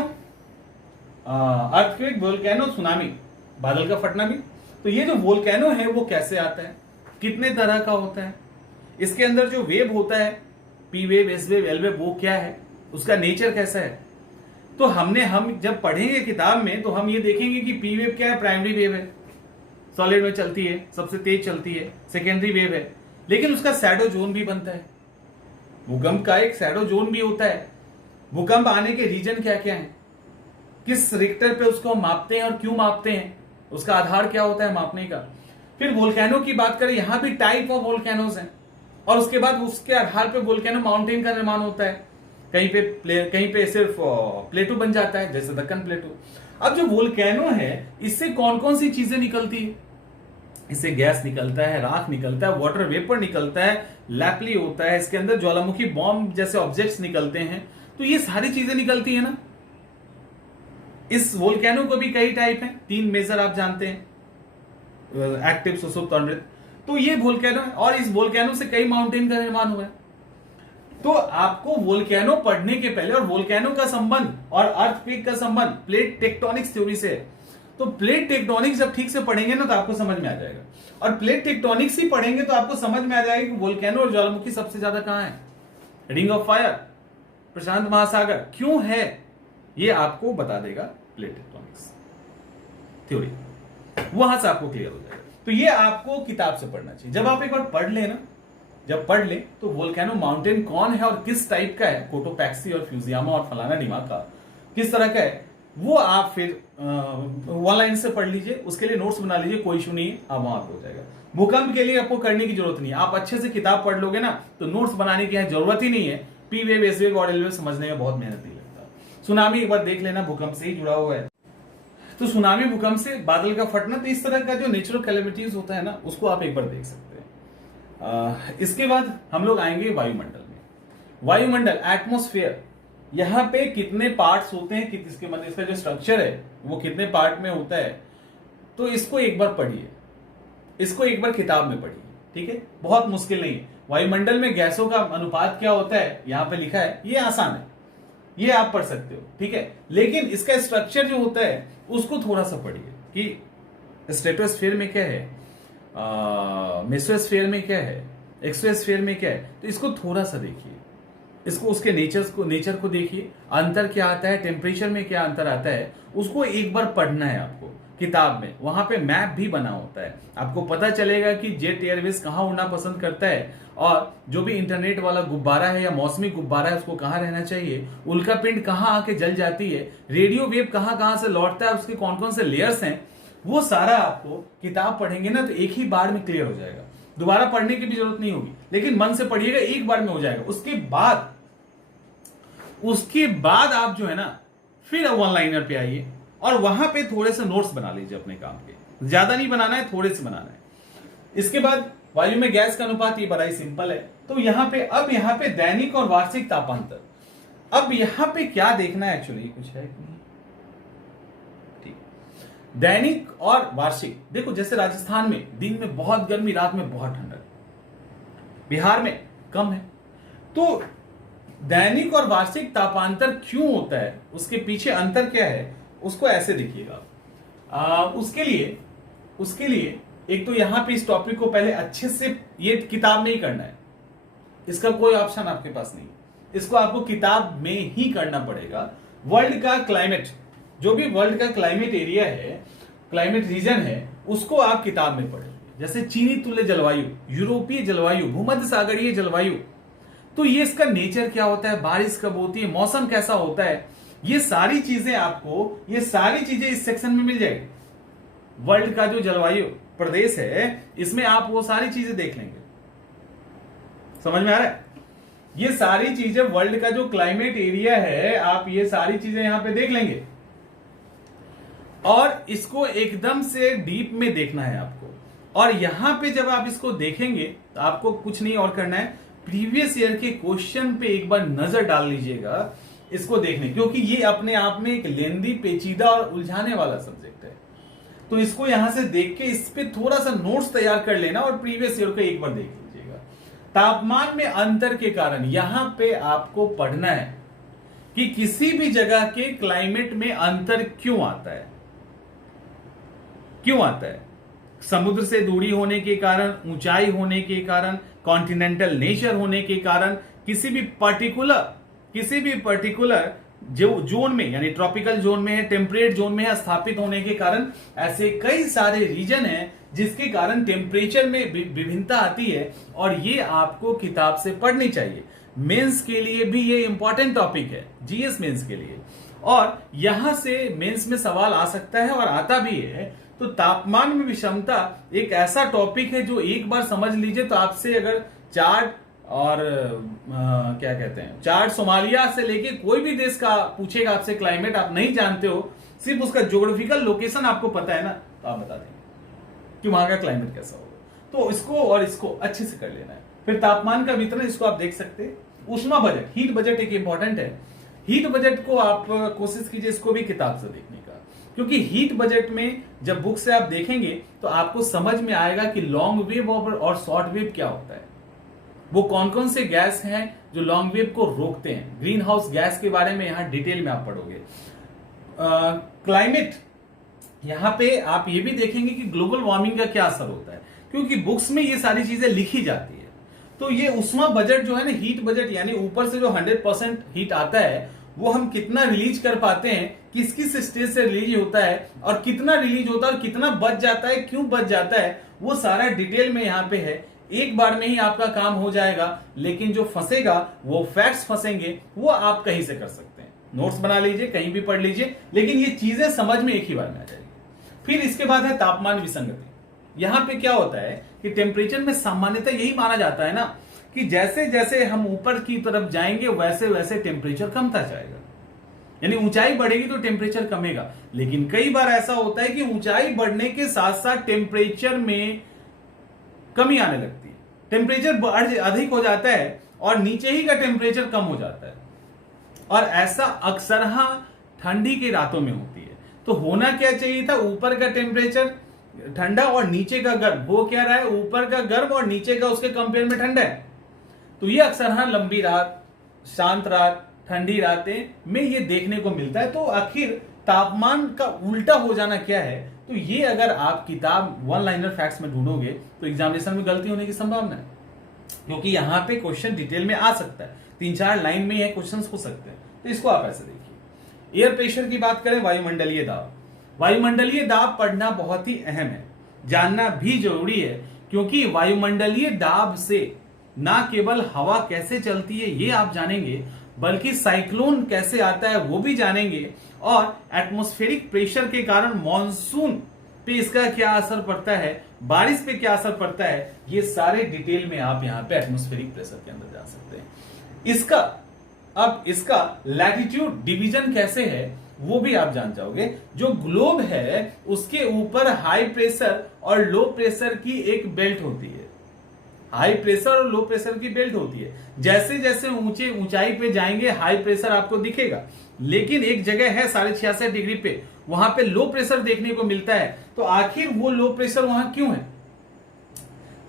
अर्थक्वेक, वोल्केनो, सुनामी, बादल का फटना भी। तो ये जो वोल्केनो है वो कैसे आता है, कितने तरह का होता है, इसके अंदर जो वेव होता है, P wave, S wave, L wave, वो क्या है, उसका नेचर कैसा है। तो हम जब पढ़ेंगे किताब में तो हम ये देखेंगे कि पी वेव क्या है, प्राइमरी वेव है, सॉलिड में चलती है, सबसे तेज चलती है। सेकेंडरी वेव है, लेकिन उसका शैडो जोन भी बनता है। भूकंप का एक शैडो जोन भी होता है। भूकंप आने के रीजन क्या क्या है, किस रिक्टर पे उसको मापते हैं और क्यों मापते हैं, उसका आधार क्या होता है मापने का। फिर वोल्केनो की बात करें, यहां भी टाइप ऑफ वोल्केनोज हैं, और उसके बाद उसके आधार पे वोल्केनो माउंटेन का निर्माण होता है। कहीं पे सिर्फ प्लेटो बन जाता है, जैसे दक्कन प्लेटो। अब जो वोल्केनो है, इससे कौन कौन सी चीजें निकलती है? इससे गैस निकलता है, राख निकलता है, वाटर वेपर निकलता है, लैपली होता है, इसके अंदर ज्वालामुखी बॉम्ब जैसे ऑब्जेक्ट्स निकलते हैं। तो ये सारी चीजें निकलती है ना। इस वोल्केनो को भी कई टाइप हैं, 3 मेजर आप जानते हैं, एक्टिव, सुसुप्त और मृत। तो ये वोल्केनो है, और इस वोल्केनो से कई माउंटेन का निर्माण हुआ है। तो आपको वोल्केनो पढ़ने के पहले, और वोल्केनो का संबंध और अर्थक्वेक का संबंध प्लेट टेक्टोनिक्स थ्योरी से है। तो प्लेट टेक्टोनिक्स जब ठीक से पढ़ेंगे ना तो आपको समझ में आ जाएगा, और प्लेट टेक्टोनिक्स ही पढ़ेंगे तो आपको समझ में आ जाएगा कि वोल्केनो और ज्वालामुखी सबसे ज्यादा कहां है, रिंग ऑफ फायर, प्रशांत महासागर क्यों है, ये आपको बता देगा प्लेट टेक्टोनिक्स थ्योरी, वहां से आपको क्लियर हो जाएगा। तो ये आपको किताब से पढ़ना चाहिए। जब आप एक बार पढ़ लेना, जब पढ़ ले तो वोल्केनो माउंटेन कौन है और किस टाइप का है, कोटोपैक्सी और फ्यूजियामा और फलाना डिमाका किस तरह का है, वो आप फिर वन लाइन से पढ़ लीजिए, उसके लिए नोट्स बना लीजिए, कोई इशू नहीं है, आप वहां हो जाएगा। भूकंप के लिए आपको करने की जरूरत नहीं है, आप अच्छे से किताब पढ़ लोगे ना तो नोट्स बनाने की जरूरत ही नहीं है। पी वेव, एस वेव और एल वेव समझने में बहुत मेहनत नहीं लगता। सुनामी एक बार देख लेना, भूकंप से ही जुड़ा हुआ है। तो सुनामी भूकंप से बादल का फटना, तो इस तरह का जो नेचुरल कैलेमिटीज होता है ना, उसको आप एक बार देख सकते हैं। इसके बाद हम लोग आएंगे वायुमंडल में। वायुमंडल, एटमॉस्फेयर, यहां पे कितने पार्ट्स होते हैं, इसके मतलब इसका जो स्ट्रक्चर है वो कितने पार्ट में होता है, तो इसको एक बार पढ़िए, इसको एक बार किताब में पढ़िए, ठीक है, बहुत मुश्किल नहीं है। वायुमंडल में गैसों का अनुपात क्या होता है यहां पे लिखा है, ये आसान है, ये आप पढ़ सकते हो, ठीक है। लेकिन इसका स्ट्रक्चर जो होता है उसको थोड़ा सा पढ़िए कि स्ट्रेटोस्फीयर में क्या है, मेसोस्फीयर में क्या है, एक्सोस्फीयर में क्या है, तो इसको थोड़ा सा देखिए, इसको उसके नेचर को देखिए, अंतर क्या आता है, टेम्परेचर में क्या अंतर आता है, उसको एक बार पढ़ना है आपको किताब में। वहां पे मैप भी बना होता है, आपको पता चलेगा कि जेट एयरवेज कहां उड़ना पसंद करता है, और जो भी इंटरनेट वाला गुब्बारा है या मौसमी गुब्बारा है उसको कहां रहना चाहिए, उल्का पिंड कहां आके जल जाती है, रेडियो वेव कहां कहां से लौटता है, उसके कौन कौन से लेयर्स हैं, वो सारा आपको किताब पढ़ेंगे ना तो एक ही बार में क्लियर हो जाएगा, दोबारा पढ़ने की भी जरूरत नहीं होगी। लेकिन मन से पढ़िएगा, एक बार में हो जाएगा। उसके बाद आप जो है ना फिर वन लाइनर पे आइए और वहां पे थोड़े से नोट्स बना लीजिए अपने काम के, ज्यादा नहीं बनाना है, थोड़े से बनाना है। इसके बाद वायु में गैस का अनुपात, ये बड़ा ही सिंपल है। तो यहां पे दैनिक और वार्षिक तापांतर, अब यहां पे क्या देखना है, एक्चुअली कुछ है ठीक, दैनिक और वार्षिक। देखो जैसे राजस्थान में दिन में बहुत गर्मी, रात में बहुत ठंडा, बिहार में कम है, तो दैनिक और वार्षिक तापांतर क्यों होता है, उसके पीछे अंतर क्या है, उसको ऐसे देखिएगा। उसके लिए एक तो यहां पे इस टॉपिक को पहले अच्छे से, ये किताब में ही करना है, इसका कोई ऑप्शन आपके पास नहीं, इसको आपको किताब में ही करना पड़ेगा। वर्ल्ड का क्लाइमेट, जो भी वर्ल्ड का क्लाइमेट एरिया है, क्लाइमेट रीजन है, उसको आप किताब में पढ़ेंगे। जैसे चीनी तुल्य जलवायु, यूरोपीय जलवायु, भूमध्य सागरीय जलवायु, तो ये इसका नेचर क्या होता है, बारिश कब होती है, मौसम कैसा होता है, ये सारी चीजें इस सेक्शन में मिल जाएगी। वर्ल्ड का जो जलवायु प्रदेश है इसमें आप वो सारी चीजें देख लेंगे, समझ में आ रहा है। ये सारी चीजें, वर्ल्ड का जो क्लाइमेट एरिया है, आप ये सारी चीजें यहां पे देख लेंगे, और इसको एकदम से डीप में देखना है आपको। और यहां पे जब आप इसको देखेंगे तो आपको कुछ नहीं और करना है, प्रीवियस ईयर के क्वेश्चन पे एक बार नजर डाल लीजिएगा इसको देखने, क्योंकि ये अपने आप में एक लेंदी, पेचीदा और उलझाने वाला सब्जेक्ट है। तो इसको यहां से देख के इस पे थोड़ा सा नोट्स तैयार कर लेना और प्रीवियस ईयर को एक बार देख लीजिएगा। तापमान में अंतर के कारण यहां पे आपको पढ़ना है कि किसी भी जगह के क्लाइमेट में अंतर क्यों आता है, समुद्र से दूरी होने के कारण, ऊंचाई होने के कारण, कॉन्टिनेंटल नेचर होने के कारण, किसी भी पर्टिकुलर जो जोन में, यानी ट्रॉपिकल जोन में है, टेम्परेट जोन में है, स्थापित होने के कारण, ऐसे कई सारे रीजन हैं जिसके कारण टेम्परेचर में विभिन्नता आती है, और ये आपको किताब से पढ़नी चाहिए। मेंस के लिए भी ये इंपॉर्टेंट टॉपिक है, जीएस मेंस के लिए, और यहां से मेंस में सवाल आ सकता है और आता भी है। तो तापमान में विषमता एक ऐसा टॉपिक है जो एक बार समझ लीजिए तो आपसे अगर चार्ट और क्या कहते हैं, चार्ट सोमालिया से लेके कोई भी देश का पूछेगा आपसे क्लाइमेट, आप नहीं जानते हो, सिर्फ उसका ज्योग्राफिकल लोकेशन आपको पता है ना, तो आप बता देंगे कि वहां का क्लाइमेट कैसा होगा। तो इसको और इसको अच्छे से कर लेना है। फिर तापमान का वितरण, इसको आप देख सकते हैं। ऊष्मा बजट, हीट बजट एक इंपॉर्टेंट है। हीट बजट को आप कोशिश कीजिए इसको भी किताब से देखने का, क्योंकि हीट बजट में जब बुक से आप देखेंगे तो आपको समझ में आएगा कि लॉन्ग वेव और शॉर्ट वेव क्या होता है, वो कौन कौन से गैस हैं जो लॉन्ग वेव को रोकते हैं। ग्रीन हाउस गैस के बारे में यहां डिटेल में आप पढ़ोगे। क्लाइमेट, यहां पे आप ये भी देखेंगे कि ग्लोबल वार्मिंग का क्या असर होता है, क्योंकि बुक्स में ये सारी चीजें लिखी जाती है। तो ये उष्मा बजट जो है ना, हीट बजट, यानी ऊपर से जो 100% हीट आता है वो हम कितना रिलीज कर पाते हैं, किस किस स्टेज से रिलीज होता है और कितना रिलीज होता है और कितना बच जाता है, क्यों बच जाता है, वो सारा डिटेल में यहां पे है। एक बार में ही आपका काम हो जाएगा, लेकिन जो फंसेगा वो फैक्ट्स फंसेंगे, वो आप कहीं से कर सकते हैं। नोट्स बना लीजिए, कहीं भी पढ़ लीजिए, लेकिन ये चीजें समझ में एक ही बार में आ जाएगी। फिर इसके बाद है तापमान विसंगति। यहां पे क्या होता है कि टेम्परेचर में सामान्यतः यही माना जाता है ना कि जैसे जैसे हम ऊपर की तरफ जाएंगे वैसे वैसे टेम्परेचर कमता जाएगा, यानी ऊंचाई बढ़ेगी तो टेम्परेचर कमेगा। लेकिन कई बार ऐसा होता है कि ऊंचाई बढ़ने के साथ साथ टेम्परेचर में कमी आने लगती है, टेम्परेचर अधिक हो जाता है और नीचे ही का टेम्परेचर कम हो जाता है। और ऐसा अक्सर ठंडी की रातों में होती है। तो होना क्या चाहिए था, ऊपर का टेम्परेचर ठंडा और नीचे का गर्म। हो क्या रहा है, ऊपर का गर्म और नीचे का उसके कंपेयर में ठंडा है। तो ये अक्सर लंबी रात, शांत रात, ठंडी रातें में ये देखने को मिलता है। तो आखिर तापमान का उल्टा हो जाना क्या है, तो ये अगर आप किताब वन लाइनर फैक्ट्स में ढूंढोगे तो एग्जामिनेशन में गलती होने की संभावना है, क्योंकि यहां पे क्वेश्चन डिटेल में आ सकता है, 3-4 लाइन में यह क्वेश्चन हो सकते हैं। तो इसको आप ऐसे देखिए। एयर प्रेशर की बात करें, वायुमंडलीय दाब। वायुमंडलीय दाब पढ़ना बहुत ही अहम है, जानना भी जरूरी है, क्योंकि वायुमंडलीय दाब से ना केवल हवा कैसे चलती है ये आप जानेंगे, बल्कि साइक्लोन कैसे आता है वो भी जानेंगे, और एटमॉस्फेरिक प्रेशर के कारण मॉनसून पे इसका क्या असर पड़ता है, बारिश पे क्या असर पड़ता है, ये सारे डिटेल में आप यहां पे एटमॉस्फेरिक प्रेशर के अंदर जा सकते हैं। इसका लैटिट्यूड डिवीजन कैसे है वो भी आप जान जाओगे। जो ग्लोब है उसके ऊपर हाई प्रेशर और लो प्रेशर की एक बेल्ट होती है, हाई प्रेशर और लो प्रेशर की बेल्ट होती है। जैसे जैसे ऊंचाई पे जाएंगे हाई प्रेशर आपको दिखेगा, लेकिन एक जगह है 66.5 डिग्री पे, वहां पे लो प्रेशर देखने को मिलता है। तो आखिर वो लो प्रेशर वहां क्यों है?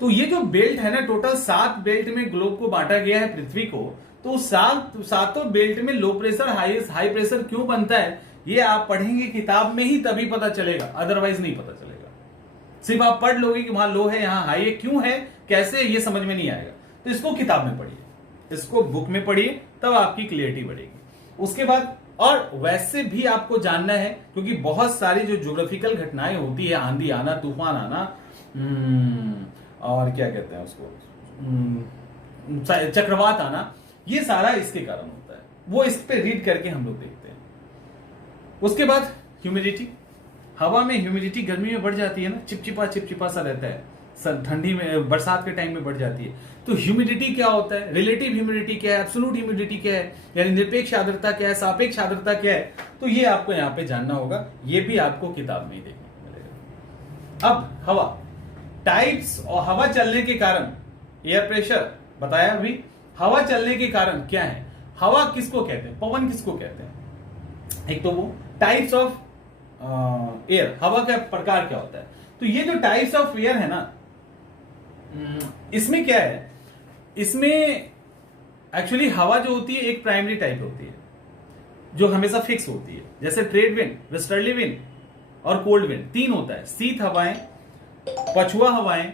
तो ये जो बेल्ट है ना, टोटल 7 बेल्ट में ग्लोब को बांटा गया है पृथ्वी को। तो सातों बेल्ट में लो प्रेशर हाई प्रेशर क्यों बनता है, ये आप पढ़ेंगे किताब में ही, तभी पता चलेगा, अदरवाइज नहीं पता चलेगा। सिर्फ आप पढ़ लोगे कि वहां लो है, यहां हाई है, क्यों है, कैसे, ये समझ में नहीं आएगा। तो इसको किताब में पढ़िए, इसको बुक में पढ़िए, तब आपकी क्लियरिटी बढ़ेगी। उसके बाद और वैसे भी आपको जानना है, क्योंकि बहुत सारी जो ज्योग्राफिकल घटनाएं होती है, आंधी आना, तूफान आना, और क्या कहते हैं उसको, चक्रवात आना, ये सारा इसके कारण होता है। वो इस पे रीड करके हम लोग देखते हैं। उसके बाद ह्यूमिडिटी। हवा में ह्यूमिडिटी गर्मी में बढ़ जाती है ना, चिपचिपा सा रहता है, ठंडी में, बरसात के टाइम में बढ़ जाती है। तो ह्यूमिडिटी क्या होता है, रिलेटिव ह्यूमिडिटी क्या है, एब्सोल्यूट ह्यूमिडिटी क्या है, यानी निरपेक्ष आर्द्रता क्या है, सापेक्ष आर्द्रता क्या है, तो ये आपको यहाँ पे जानना होगा। ये भी आपको किताब में ही देखने को मिलेगा। अब हवा, टाइप्स और हवा चलने के कारण, एयर प्रेशर बताया अभी, हवा चलने के कारण क्या है, हवा किसको कहते हैं, पवन किसको कहते हैं। एक तो वो टाइप्स ऑफ एयर, हवा का प्रकार क्या होता है। तो ये जो टाइप्स ऑफ एयर है ना, इसमें क्या है, इसमें एक्चुअली हवा जो होती है एक प्राइमरी टाइप होती है जो हमेशा फिक्स होती है, जैसे ट्रेड विंड, वेस्टर्ली विंड और कोल्ड विंड, 3 होता है। शीत हवाएं, पछुआ हवाएं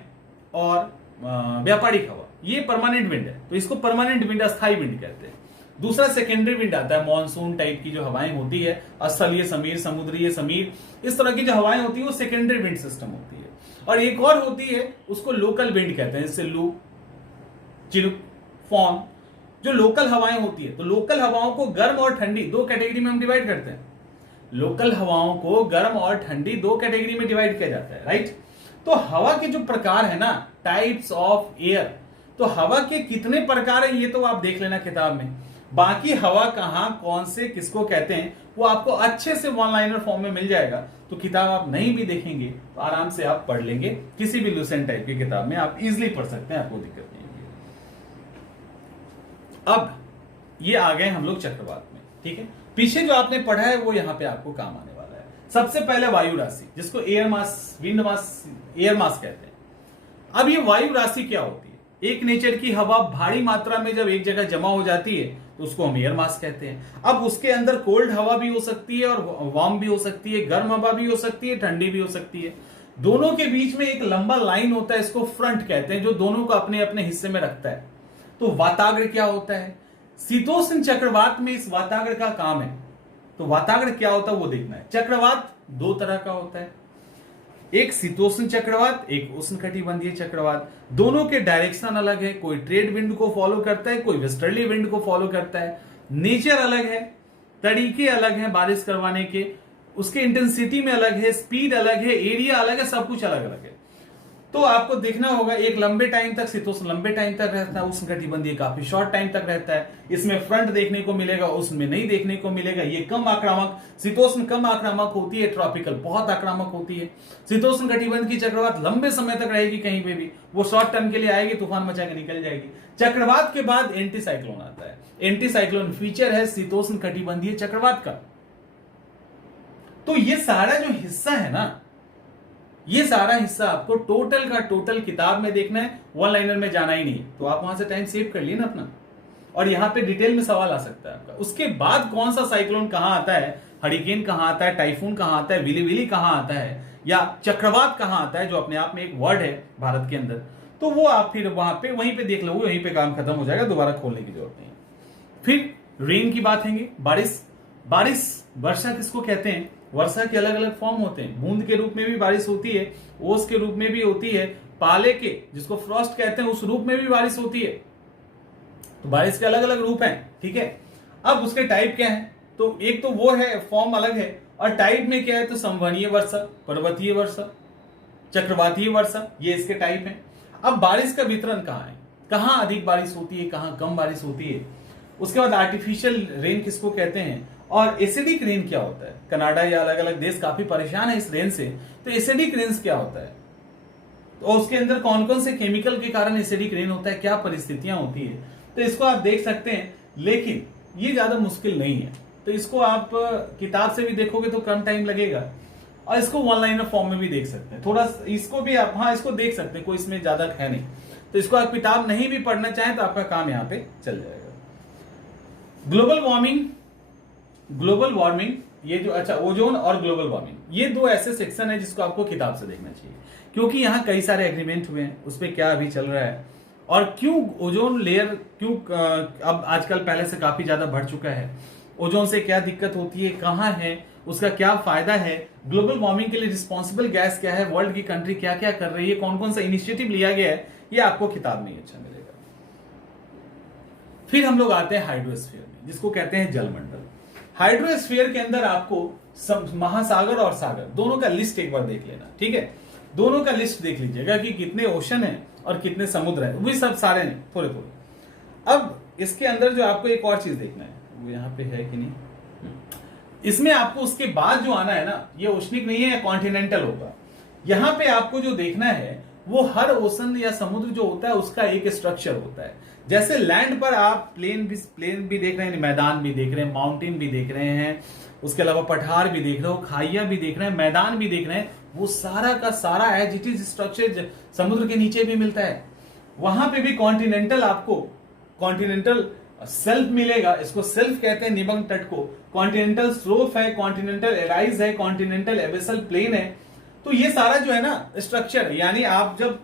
और व्यापारिक हवा, ये परमानेंट विंड है। तो इसको परमानेंट विंड, अस्थायी विंड कहते हैं। दूसरा सेकेंडरी विंड आता है, मॉनसून टाइप की जो हवाएं होती है, स्थलीय समीर, समुद्रीय समीर, इस तरह की जो हवाएं होती है वो सेकेंडरी विंड सिस्टम होती है। और एक और होती है, उसको लोकल विंड कहते हैं, जैसे लू, चिनुक, फॉन, जो लोकल हवाएं होती है। तो लोकल हवाओं को गर्म और ठंडी 2 कैटेगरी में हम डिवाइड करते हैं। लोकल हवाओं को गर्म और ठंडी 2 कैटेगरी में डिवाइड किया जाता है, राइट। तो हवा के जो प्रकार है ना, टाइप्स ऑफ एयर, तो हवा के कितने प्रकार है ये तो आप देख लेना किताब में। बाकी हवा कहां, कौन से, किसको कहते हैं, वो आपको अच्छे से वन लाइनर फॉर्म में मिल जाएगा। तो किताब आप नहीं भी देखेंगे तो आराम से आप पढ़ लेंगे, किसी भी लूसेंट टाइप की किताब में आप इजीली पढ़ सकते हैं, आपको दिक्कत नहीं होगी। अब ये आ गए हम लोग चक्रवात में, ठीक है। पीछे जो आपने पढ़ा है वो यहां पे आपको काम आने वाला है। सबसे पहले वायु राशि, जिसको एयर मास, विंड मास, एयर मास कहते हैं। अब ये वायु राशि क्या होती है, एक नेचर की हवा भारी मात्रा में जब एक जगह जमा हो जाती है तो उसको हम एयर मास कहते हैं। अब उसके अंदर कोल्ड हवा भी हो सकती है और वार्म भी हो सकती है, गर्म हवा भी हो सकती है, ठंडी भी हो सकती है। दोनों के बीच में एक लंबा लाइन होता है, इसको फ्रंट कहते हैं, जो दोनों को अपने अपने हिस्से में रखता है। तो वाताग्र क्या होता है? शीतोष्ण चक्रवात में इस वाताग्र का काम है। तो वाताग्र क्या होता है वो देखना है। चक्रवात दो तरह का होता है, एक शीतोष्ण चक्रवात, एक उष्णकटिबंधीय चक्रवात। दोनों के डायरेक्शन अलग है, कोई ट्रेड विंड को फॉलो करता है, कोई वेस्टर्ली विंड को फॉलो करता है। नेचर अलग है, तरीके अलग हैं बारिश करवाने के, उसके इंटेंसिटी में अलग है, स्पीड अलग है, एरिया अलग है, सब कुछ अलग अलग है। तो आपको देखना होगा, एक लंबे टाइम तक शीतोष्ण लंबे टाइम तक रहता है, उष्णकटिबंधीय काफी शॉर्ट टाइम तक रहता है। इसमें फ्रंट देखने को मिलेगा, उसमें नहीं देखने को मिलेगा। ये कम आक्रामक, शीतोष्ण कम आक्रामक होती है, ट्रॉपिकल बहुत आक्रामक होती है। शीतोष्ण कटिबंध की चक्रवात लंबे समय तक रहेगी, कहीं पे भी वो शॉर्ट टर्म के लिए आएगी, तूफान मचा के निकल जाएगी। चक्रवात के बाद एंटी साइक्लोन आता है। एंटी साइक्लोन फीचर है शीतोष्ण कटिबंधीय चक्रवात का। तो ये सारा जो हिस्सा है ना, ये सारा हिस्सा आपको टोटल का टोटल किताब में देखना है, वन लाइनर में जाना ही नहीं। तो आप वहां से टाइम सेव कर लिए ना अपना, और यहां पे डिटेल में सवाल आ सकता है आपका। उसके बाद कौन सा साइक्लोन कहां आता है, हरिकेन कहां आता है, टाइफून कहां आता है, विली विली कहां आता है, या चक्रवात कहां आता है, जो अपने आप में एक वर्ड है भारत के अंदर। तो वो आप फिर वहां पे वहीं पे देख लो, वहीं पे काम खत्म हो जाएगा, दोबारा खोलने की जरूरत नहीं। फिर रेन की बात है, बारिश। बारिश, वर्षा किसको कहते हैं? वर्षा के अलग अलग फॉर्म होते हैं। बूंद के रूप में भी बारिश होती है, ओस के रूप में भी होती है, पाले के जिसको फ्रॉस्ट कहते हैं उस रूप में भी बारिश होती है। तो बारिश के अलग अलग रूप हैं, ठीक है। अब उसके टाइप क्या है? तो एक तो वो है, फॉर्म अलग है, और टाइप में क्या है? तो संवहनीय वर्षा, पर्वतीय वर्षा, चक्रवातीय वर्षा, ये इसके टाइप है। अब बारिश का वितरण कहाँ है, कहाँ अधिक बारिश होती है, कहाँ कम बारिश होती है। उसके बाद आर्टिफिशियल रेन किसको कहते हैं, और एसिडिक रेन क्या होता है। कनाडा या अलग अलग देश काफी परेशान है इस रेन से। तो एसिडिक रेन क्या होता है, तो उसके अंदर कौन कौन से केमिकल के कारण एसिडिक रेन होता है, क्या परिस्थितियां होती है, तो इसको आप देख सकते हैं। लेकिन ये ज्यादा मुश्किल नहीं है, तो इसको आप किताब से भी देखोगे तो कम टाइम लगेगा, और इसको वन लाइनर फॉर्म में भी देख सकते हैं। थोड़ा इसको भी आप, हाँ इसको देख सकते हैं, कोई इसमें ज्यादा है नहीं। तो इसको आप किताब नहीं भी पढ़ना चाहें तो आपका काम यहाँ पे चल जाएगा। ग्लोबल वार्मिंग, ग्लोबल वार्मिंग, ये जो, अच्छा, ओजोन और ग्लोबल वार्मिंग, ये दो ऐसे सेक्शन है जिसको आपको किताब से देखना चाहिए, क्योंकि यहाँ कई सारे एग्रीमेंट हुए हैं, उस पर क्या अभी चल रहा है, और क्यों ओजोन लेयर क्यों अब आजकल पहले से काफी ज्यादा बढ़ चुका है, ओजोन से क्या दिक्कत होती है, कहाँ है, उसका क्या फायदा है, ग्लोबल वार्मिंग के लिए रिस्पॉन्सिबल गैस क्या है, वर्ल्ड की कंट्री क्या क्या कर रही है, कौन कौन सा इनिशिएटिव लिया गया है, ये आपको किताब में अच्छा मिलेगा। फिर हम लोग आते हैं हाइड्रोस्फीयर में, जिसको कहते हैं जलमंडल। हाइड्रोस्फीयर के अंदर आपको महासागर और सागर दोनों का लिस्ट एक बार देख लेना, ठीक है। दोनों का लिस्ट देख लीजिएगा कि कितने ओशन है और कितने समुद्र है, वो सब सारे नहीं, थोड़े थोड़े। अब इसके अंदर जो आपको एक और चीज देखना है, वो यहाँ पे है कि नहीं, इसमें आपको उसके बाद जो आना है ना, ये ओशनिक नहीं है, कॉन्टिनेंटल होगा। यहाँ पे आपको जो देखना है वो हर ओशन या समुद्र जो होता है उसका एक स्ट्रक्चर होता है। जैसे लैंड पर आप प्लेन भी देख रहे हैं, मैदान भी देख रहे हैं, माउंटेन भी देख रहे हैं, उसके अलावा पठार भी देख रहे हो, खाइया भी देख रहे हैं, मैदान भी देख रहे हैं, वो सारा का सारा एज इट इज स्ट्रक्चर समुद्र के नीचे भी मिलता है। वहां पे भी कॉन्टिनेंटल, आपको कॉन्टिनेंटल सेल्फ मिलेगा, इसको सेल्फ कहते हैं निबंग तट को। कॉन्टिनेंटल स्लोप है, कॉन्टिनेंटल एराइज है, कॉन्टिनेंटल एबेसल प्लेन है। तो ये सारा जो है ना स्ट्रक्चर, यानी आप जब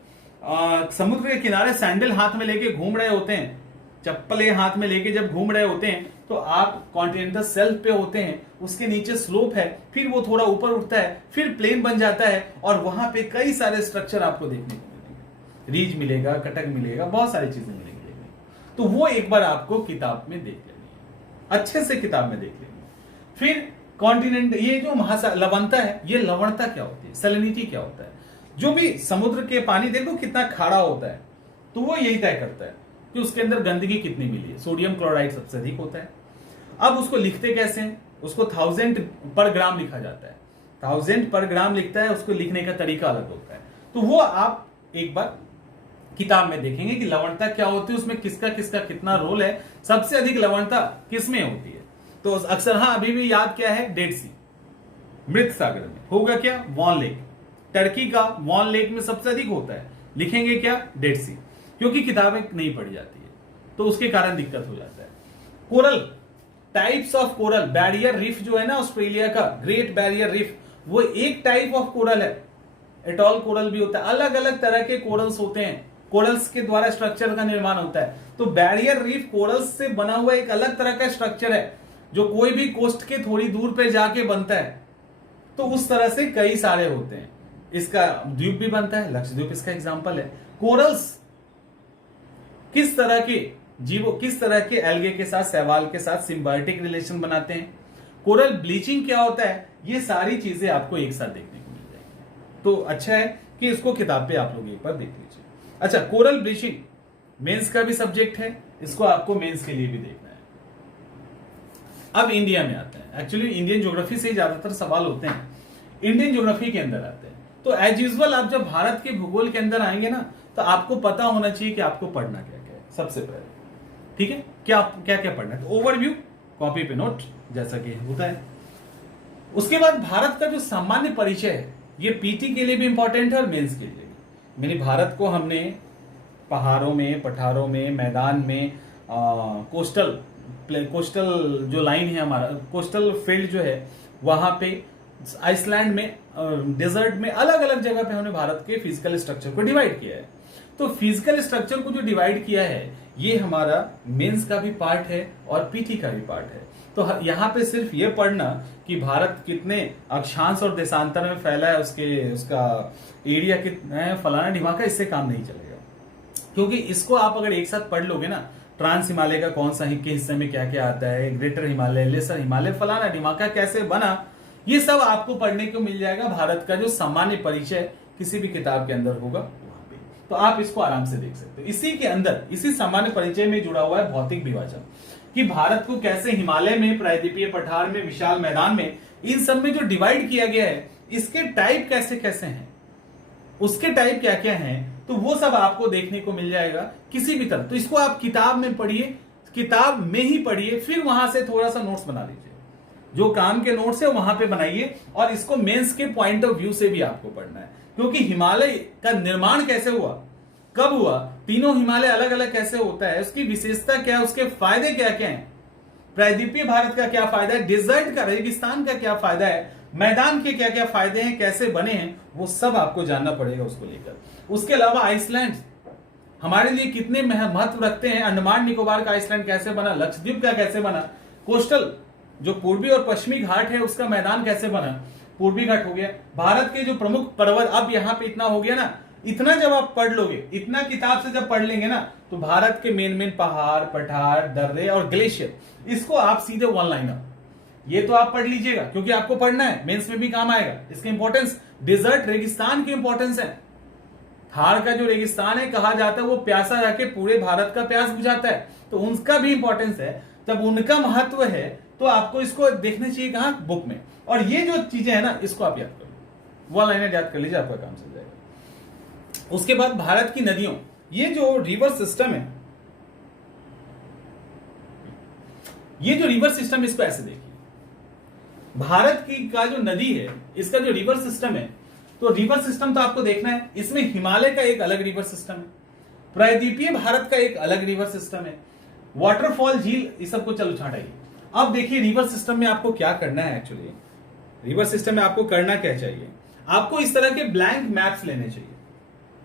समुद्र के किनारे सैंडल हाथ में लेके घूम रहे होते हैं, चप्पलें हाथ में लेके जब घूम रहे होते हैं, तो आप कॉन्टिनेंटल सेल्फ पे होते हैं, उसके नीचे स्लोप है, फिर वो थोड़ा ऊपर उठता है, फिर प्लेन बन जाता है, और वहां पे कई सारे स्ट्रक्चर आपको देखने को मिलेंगे, रीज मिलेगा, कटक मिलेगा, बहुत सारी चीजें मिलेंगी। तो वो एक बार आपको किताब में देख लेनी है, अच्छे से किताब में देख लेनी है। फिर कॉन्टिनेंट, ये जो लवणता है, ये लवणता क्या होती है, सैलिनिटी क्या होता है। जो भी समुद्र के पानी देखो कितना खारा होता है, तो वो यही तय करता है कि उसके अंदर गंदगी कितनी मिली है। सोडियम क्लोराइड सबसे अधिक होता है। अब उसको लिखते कैसे हैं, उसको 1000 पर ग्राम लिखा जाता है, 1000 पर ग्राम लिखता है, उसको लिखने का तरीका अलग होता है। तो वो आप एक बार किताब में देखेंगे कि लवणता क्या होती है, उसमें किसका किसका कितना रोल है, सबसे अधिक लवणता किसमें होती है। तो अक्सर, हाँ अभी भी याद क्या है, डेड सी, मृत सागर में होगा क्या, वॉन लेक, टर्की का वॉन लेक में सबसे अधिक होता है, लिखेंगे क्या, डेड सी, क्योंकि किताबें नहीं पढ़ी जाती है, तो उसके कारण दिक्कत हो जाता है। Coral, types of coral, barrier reef जो है ना ऑस्ट्रेलिया का, ग्रेट बैरियर रीफ, वो एक टाइप ऑफ कोरल है। एटॉल कोरल भी होता है, अलग अलग तरह के कोरल्स होते हैं, कोरल्स के द्वारा स्ट्रक्चर का निर्माण होता है। तो बैरियर रीफ कोरल्स से बना हुआ एक अलग तरह का स्ट्रक्चर है जो कोई भी कोस्ट के थोड़ी दूर पे जाके बनता है। तो उस तरह से कई सारे होते हैं। इसका द्वीप भी बनता है, लक्षद्वीप इसका एग्जांपल है। कोरल्स किस तरह के जीवों, किस तरह के एल्गे के साथ, शैवाल के साथ सिम्बायोटिक रिलेशन बनाते हैं, कोरल ब्लीचिंग क्या होता है, ये सारी चीजें आपको एक साथ देखने को मिल जाएंगी। तो अच्छा है कि इसको किताब पे आप लोग एक बार देख लीजिए। अच्छा, कोरल ब्लीचिंग मेंस का भी सब्जेक्ट है, इसको आपको मेंस के लिए भी देखना है। अब इंडिया में आते हैं, एक्चुअली इंडियन ज्योग्राफी से ज्यादातर सवाल होते हैं, इंडियन ज्योग्राफी के अंदर आते हैं। तो एज यूजुअल आप जब भारत के भूगोल के अंदर आएंगे ना, तो आपको पता होना चाहिए कि आपको पढ़ना क्या क्या है सबसे पहले, ठीक है, क्या क्या पढ़ना है। तो ओवरव्यू, कॉपी पे नोट, जैसा कि होता है। उसके बाद भारत का जो सामान्य परिचय है, ये पीटी के लिए भी इंपॉर्टेंट है और मेंस के लिए भी। मेरी भारत को हमने पहाड़ों में, पठारों में, मैदान में, कोस्टल जो लाइन है हमारा, कोस्टल फील्ड जो है वहां पे, आइसलैंड में, डेजर्ट में, अलग अलग जगह पे हमने भारत के फिजिकल स्ट्रक्चर को डिवाइड किया है। तो फिजिकल स्ट्रक्चर को जो डिवाइड किया है, ये हमारा मेंस का भी पार्ट है और पीटी का भी पार्ट है। तो यहाँ पे सिर्फ ये पढ़ना कि भारत कितने अक्षांश और देशांतर में फैला है, उसका एरिया कितना है, फलाना ढिमाका, इससे काम नहीं चलेगा। क्योंकि इसको आप अगर एक साथ पढ़ लोगे ना, ट्रांस हिमालय का कौन सा के हिस्से में क्या क्या आता है, ग्रेटर हिमालय, लेसर हिमालय, फलाना ढिमाका कैसे बना, ये सब आपको पढ़ने को मिल जाएगा। भारत का जो सामान्य परिचय किसी भी किताब के अंदर होगा वहां पे, तो आप इसको आराम से देख सकते हो। इसी के अंदर, इसी सामान्य परिचय में जुड़ा हुआ है भौतिक विभाजन, कि भारत को कैसे हिमालय में, प्रायद्वीपीय पठार में, विशाल मैदान में, इन सब में जो डिवाइड किया गया है, इसके टाइप कैसे कैसे हैं, उसके टाइप क्या क्या हैं, तो वो सब आपको देखने को मिल जाएगा किसी भी तरह। तो इसको आप किताब में पढ़िए, किताब में ही पढ़िए, फिर वहां से थोड़ा सा नोट्स बना लीजिए, जो काम के नोट्स है वहां पे बनाइए, और इसको मेंस के पॉइंट ऑफ व्यू से भी आपको पढ़ना है। क्योंकि हिमालय का निर्माण कैसे हुआ, कब हुआ, तीनों हिमालय अलग अलग कैसे होता है, उसकी विशेषता क्या है, उसके फायदे क्या क्या हैं, प्रायद्वीपीय भारत का क्या फायदा है, डिजर्ट का, रेगिस्तान का क्या फायदा है, मैदान के क्या क्या फायदे हैं, कैसे बने हैं, वो सब आपको जानना पड़ेगा उसको लेकर। उसके अलावा आइसलैंड हमारे लिए कितने महत्व रखते हैं, अंडमान निकोबार का आइसलैंड कैसे बना, लक्षद्वीप का कैसे बना, कोस्टल जो पूर्वी और पश्चिमी घाट है उसका मैदान कैसे बना, पूर्वी घाट हो गया, भारत के जो प्रमुख पर्वत, अब यहाँ पे इतना हो गया ना, इतना जब आप पढ़ लोगे, इतना किताब से जब पढ़ लेंगे ना, तो भारत के मेन पहाड़, पठार, दर्रे और ग्लेशियर, इसको आप सीधे वन लाइनर, ये तो आप पढ़ लीजिएगा क्योंकि आपको पढ़ना है, मेंस में भी काम आएगा। इसकी इंपॉर्टेंस, डिजर्ट रेगिस्तान की इंपॉर्टेंस है। थार का जो रेगिस्तान है, कहा जाता है वो प्यासा जाके पूरे भारत का प्यास बुझाता है, तो उनका भी इंपॉर्टेंस है। जब उनका महत्व है तो आपको इसको देखना चाहिए कहां, बुक में। और ये जो चीजें है ना, इसको आप याद कर लो, वो लाइनें याद कर लीजिए, आपका काम चल जाएगा। उसके बाद भारत की नदियों, ये जो रिवर सिस्टम है, ये जो रिवर सिस्टम, इसको ऐसे देखिए, भारत की का जो नदी है, इसका जो रिवर सिस्टम है, तो रिवर सिस्टम तो आपको देखना है, इसमें हिमालय का एक अलग रिवर सिस्टम है, प्रायद्वीपीय भारत का एक अलग रिवर सिस्टम है, वाटरफॉल, झील, इस सबको चलो छाटाइए। अब देखिए रिवर सिस्टम में आपको क्या करना है, एक्चुअली रिवर सिस्टम में आपको करना क्या चाहिए, आपको इस तरह के ब्लैंक मैप्स लेने चाहिए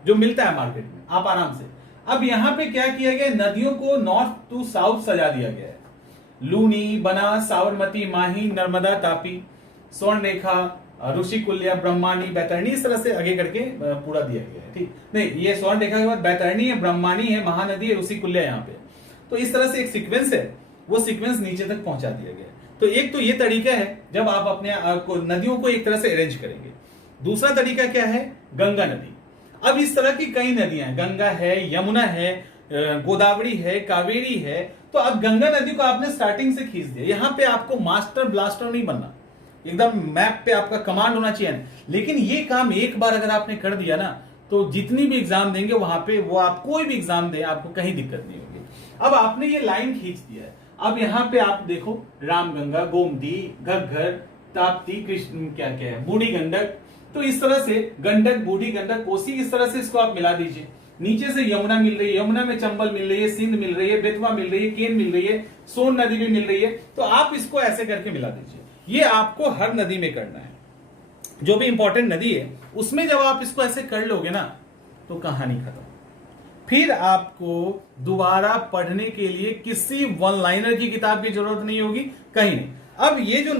जो मिलता है मार्केट में, आप आराम से। अब यहां पे क्या किया गया, नदियों को नॉर्थ टू साउथ सजा दिया गया है, लूनी, बनास, साबरमती, माही, नर्मदा, तापी, स्वर्णरेखा, ऋषिकुल्या, ब्रह्मानी, बैतरणी, इस तरह से आगे करके पूरा दिया गया है, ठीक नहीं, ये स्वर्णरेखा के बाद बैतरणी है, ब्रह्मानी है, महानदी है, ऋषिकुल्या यहाँ पे, तो इस तरह से एक सीक्वेंस है, वो सीक्वेंस नीचे तक पहुंचा दिया गया है। तो एक तो ये तरीका है जब आप अपने नदियों को एक तरह से अरेंज करेंगे। दूसरा तरीका क्या है, गंगा नदी। अब इस तरह की कई नदियां हैं, गंगा है, यमुना है, गोदावरी है, कावेरी है। तो अब गंगा नदी को आपने स्टार्टिंग से खींच दिया, यहां पे आपको मास्टर ब्लास्टर नहीं बनना, एकदम मैप पे आपका कमांड होना चाहिए। लेकिन ये काम एक बार अगर आपने कर दिया ना, तो जितनी भी एग्जाम देंगे वहां पे, वो आप कोई भी एग्जाम दे, आपको कहीं दिक्कत नहीं होगी। अब आपने ये लाइन खींच दिया है, अब यहाँ पे आप देखो, रामगंगा, गोमती, घग्गर, ताप्ती, कृष्ण, क्या क्या है, बूढ़ी गंडक, तो इस तरह से गंडक, बूढ़ी गंडक, कोसी, इस तरह से इसको आप मिला दीजिए। नीचे से यमुना मिल रही है, यमुना में चंबल मिल रही है, सिंध मिल रही है, बेतवा मिल रही है, केन मिल रही है, सोन नदी भी मिल रही है, तो आप इसको ऐसे करके मिला दीजिए। ये आपको हर नदी में करना है, जो भी इंपॉर्टेंट नदी है उसमें जब आप इसको ऐसे कर लोगे ना तो कहानी खत्म। फिर आपको दोबारा पढ़ने के लिए किसी वन लाइनर की किताब की जरूरत नहीं होगी, कहीं नहीं। अब ये जो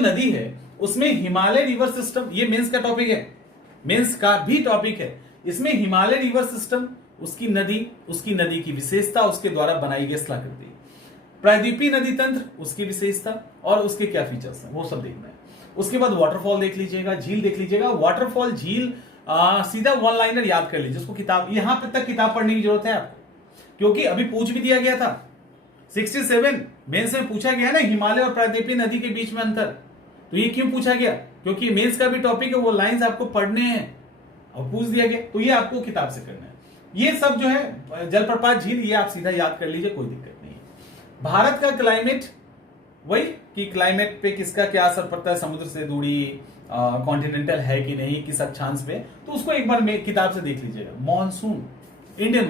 नदी है उसमें हिमालय रिवर सिस्टम, ये मेंस का टॉपिक है, मेंस का भी टॉपिक है। इसमें हिमालय रिवर सिस्टम, उसकी नदी की विशेषता, उसके द्वारा बनाई गई स्थलाकृति, प्रायद्वीपीय नदी तंत्र, उसकी विशेषता और उसके क्या फीचर्स हैं वो सब देखना है। उसके बाद वाटरफॉल देख लीजिएगा, झील देख लीजिएगा। वाटरफॉल, झील सीधा वन लाइनर याद कर लीजिए, उसको किताब, यहां पे तक किताब पढ़ने की जरूरत है आपको, क्योंकि अभी पूछ भी दिया गया था 67 मेंस में पूछा गया ना हिमालय और प्रायद्वीपीय नदी के बीच में अंतर। तो ये क्यों पूछा गया? क्योंकि मेंस का भी टॉपिक है, वो लाइंस आपको पढ़ने हैं और पूछ दिया गया, तो ये आपको किताब से करना है। ये सब जो है जलप्रपात, झील, ये आप सीधा याद कर लीजिए, कोई दिक्कत नहीं है। भारत का क्लाइमेट, वही कि क्लाइमेट पे किसका क्या असर पड़ता है, समुद्र से दूरी, कॉन्टिनेंटल है कि नहीं, किस अक्षांश पे, तो उसको एक बार किताब से देख लीजिएगा। मॉनसून, इंडियन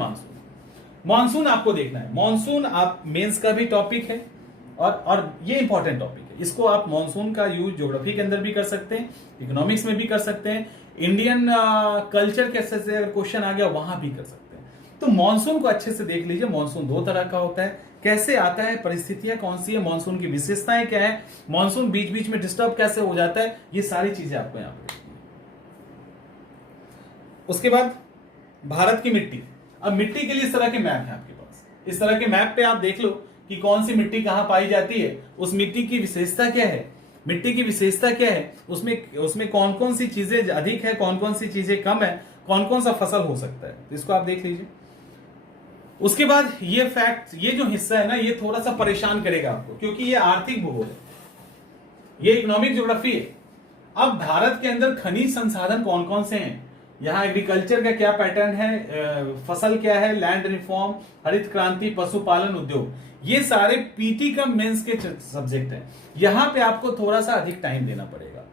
मॉनसून आपको देखना है। मॉनसून आप मेंस का भी टॉपिक है और ये इंपॉर्टेंट टॉपिक है। इसको आप मॉनसून का यूज ज्योग्राफी के अंदर भी कर सकते हैं, इकोनॉमिक्स में भी कर सकते हैं, इंडियन कल्चर के से अगर क्वेश्चन आ गया वहां भी कर सकते हैं। तो मॉनसून को अच्छे से देख लीजिए। मॉनसून दो तरह का होता है, कैसे आता है, परिस्थितियां कौन सी है, मॉनसून की विशेषताएं क्या है, मॉनसून बीच बीच में डिस्टर्ब कैसे हो जाता है, ये सारी चीजें आपको यहां पर। उसके बाद भारत की मिट्टी। अब मिट्टी के लिए इस तरह के मैप है आपके पास, इस तरह के मैप पे आप देख लो कि कौन सी मिट्टी कहां पाई जाती है, उस मिट्टी की विशेषता क्या है, मिट्टी की विशेषता क्या है, उसमें कौन कौन सी चीजें अधिक है, कौन कौन सी चीजें कम है, कौन कौन सा फसल हो सकता है, तो इसको आप देख लीजिए। उसके बाद ये फैक्ट, ये जो हिस्सा है ना, ये थोड़ा सा परेशान करेगा आपको, क्योंकि ये आर्थिक भूगोल है, ये इकोनॉमिक ज्योग्राफी है। अब भारत के अंदर खनिज संसाधन कौन कौन से हैं, यहाँ एग्रीकल्चर का क्या पैटर्न है, फसल क्या है, लैंड रिफॉर्म, हरित क्रांति, पशुपालन, उद्योग, ये सारे पीटी कम मेंस के सब्जेक्ट हैं। यहां पे आपको थोड़ा सा अधिक टाइम देना पड़ेगा,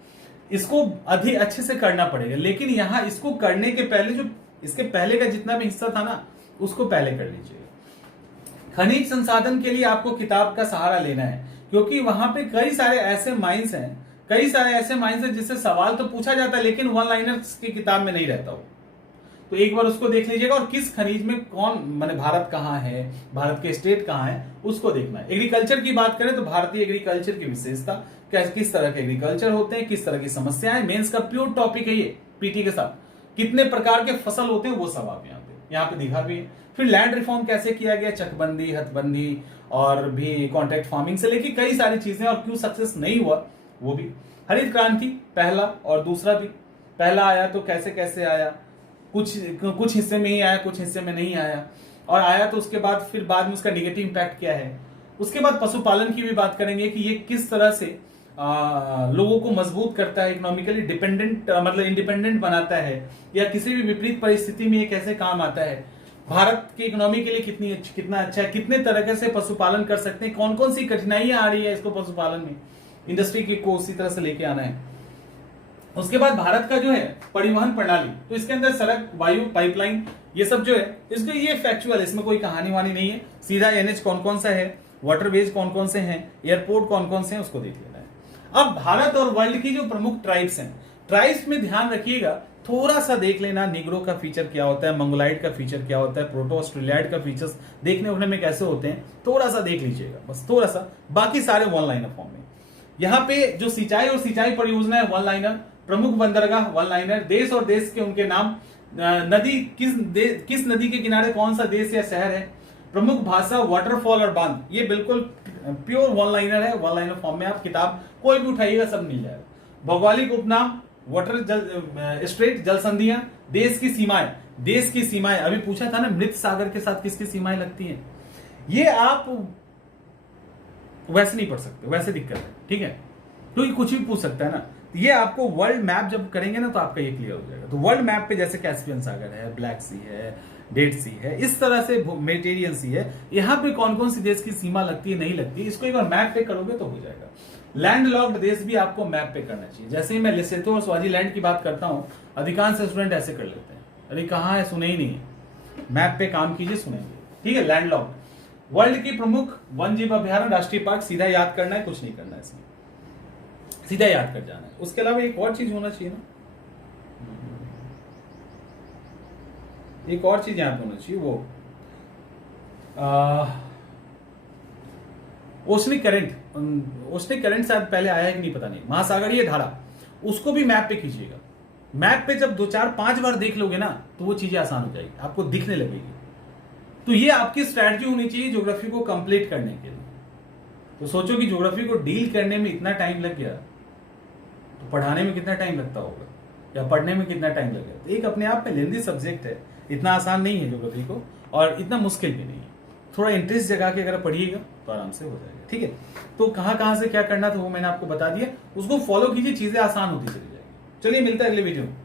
इसको अधिक अच्छे से करना पड़ेगा। लेकिन यहां इसको करने के पहले जो इसके पहले का जितना भी हिस्सा था ना, उसको पहले कर लीजिए। खनिज संसाधन के लिए आपको किताब का सहारा लेना है, क्योंकि वहां पे कई सारे ऐसे माइंस हैं जिससे सवाल तो पूछा जाता है, लेकिन वन लाइनर्स की किताब में नहीं रहता हो। तो एक बार उसको देख लीजिएगा, और किस खनिज में कौन, माने भारत कहां है, भारत के स्टेट कहां है, उसको देखना है। एग्रीकल्चर की बात करें तो भारतीय एग्रीकल्चर की विशेषता, किस तरह के एग्रीकल्चर होते हैं, किस तरह की समस्याएं, मेंस का प्योर टॉपिक है ये पीटी के साथ। कितने प्रकार के फसल होते हैं वो सब आप यहाँ पे दिखा भी है। फिर लैंड रिफॉर्म कैसे किया गया, चकबंदी, हथबंदी और भी कॉन्ट्रैक्ट फार्मिंग से लेके कई सारी चीजें, और क्यों सक्सेस नहीं हुआ वो भी। हरित क्रांति पहला और दूसरा भी, पहला आया तो कैसे कैसे आया, कुछ हिस्से में ही आया, कुछ हिस्से में नहीं आया, और आया तो उसके बाद फिर बाद में उसका नेगेटिव इंपैक्ट क्या है। उसके बाद पशुपालन की भी बात करेंगे कि ये किस तरह से लोगों को मजबूत करता है, इकोनॉमिकली डिपेंडेंट मतलब इंडिपेंडेंट बनाता है, या किसी भी विपरीत परिस्थिति में ये कैसे काम आता है, भारत की इकोनॉमी के लिए कितना अच्छा है, कितने तरीके से पशुपालन कर सकते हैं, कौन कौन सी कठिनाइयां आ रही है इसको पशुपालन में, इंडस्ट्री को उसी तरह से लेके आना है। उसके बाद भारत का जो है परिवहन प्रणाली, तो इसके अंदर सड़क, वायु, पाइपलाइन, ये सब जो है, इसको ये फैक्चुअल है, इसमें कोई कहानी वानी नहीं है। सीधा एनएच कौन कौन सा है, वाटरवेज कौन कौन से हैं, एयरपोर्ट कौन कौन से हैं, उसको देख लेना है। अब भारत और वर्ल्ड की जो प्रमुख ट्राइब्स हैं, ट्राइब्स में ध्यान रखिएगा, थोड़ा सा देख लेना निग्रो का फीचर क्या होता है, मंगोलाइड का फीचर क्या होता है, प्रोटो ऑस्ट्रेलियाइड का फीचर्स देखने उठने में कैसे होते हैं, थोड़ा सा देख लीजिएगा, बस थोड़ा सा। बाकी सारे वन लाइनर फॉर्म में। यहाँ पे जो सिंचाई और सिंचाई परियोजना है वन लाइनर, प्रमुख बंदरगाह वन लाइनर, देश और देश के उनके नाम, नदी किस नदी के किनारे कौन सा देश या शहर है, प्रमुख भाषा, वाटरफॉल और बांध, ये बिल्कुल प्योर वन लाइनर है। वन लाइनर फॉर्म में आप किताब कोई भी उठाइएगा सब मिल जाएगा। भौगोलिक उपनाम, वाटर स्ट्रेट, जल संधियां, देश की सीमाएं, अभी पूछा था ना मृत सागर के साथ किसकी सीमाएं लगती हैं, ये आप वैसे नहीं पढ़ सकते, वैसे दिक्कत है, ठीक है, क्योंकि कुछ भी पूछ सकता है ना। ये आपको वर्ल्ड मैप जब करेंगे ना तो आपका ये क्लियर हो जाएगा। तो वर्ल्ड मैप पे जैसे कैस्पियन सागर है, ब्लैक सी है, डेड सी है, इस तरह से मेडिटेरियन सी है, यहाँ पे कौन कौन सी देश की सीमा लगती है, नहीं लगती, इसको एक बार मैप पे करोगे तो हो जाएगा। लैंड लॉक्ड देश भी आपको मैप पे करना चाहिए। जैसे ही मैं लेसोथो और स्वाजीलैंड की बात करता हूं, अधिकांश स्टूडेंट ऐसे कर लेते हैं, अरे कहाँ है, सुने ही नहीं है। मैप पे काम कीजिए, सुनेंगे। ठीक है, लैंडलॉक्ड। वर्ल्ड की प्रमुख वन जीव अभ्यारण्य, राष्ट्रीय पार्क, सीधा याद करना है, कुछ नहीं करना है इसमें, सीधा याद कर जाना है। उसके अलावा एक और चीज होना चाहिए ना, एक और चीज याद होना चाहिए, वो ओशनिक करंट। ओशनिक करंट शायद पहले आया है कि नहीं पता नहीं, महासागरीय धारा, उसको भी मैप पे कीजिएगा। मैप पे जब 2 4 5 बार देख लोगे ना तो वो चीजें आसान हो जाएगी, आपको दिखने लगेगी। तो ये आपकी स्ट्रैटेजी होनी चाहिए ज्योग्राफी को कंप्लीट करने के लिए। तो सोचो कि ज्योग्राफी को डील करने में इतना टाइम लग गया, तो पढ़ाने में कितना टाइम लगता होगा, या पढ़ने में कितना टाइम लगेगा। तो एक अपने आप में लेंदी सब्जेक्ट है, इतना आसान नहीं है ज्योग्राफी को, और इतना मुश्किल भी नहीं है। थोड़ा इंटरेस्ट जगा के अगर पढ़िएगा तो आराम से हो जाएगा। ठीक है, तो कहां कहां से क्या करना था वो मैंने आपको बता दिया, उसको फॉलो कीजिए, चीजें आसान होती चली जाएगी। चलिए मिलता है अगले वीडियो में।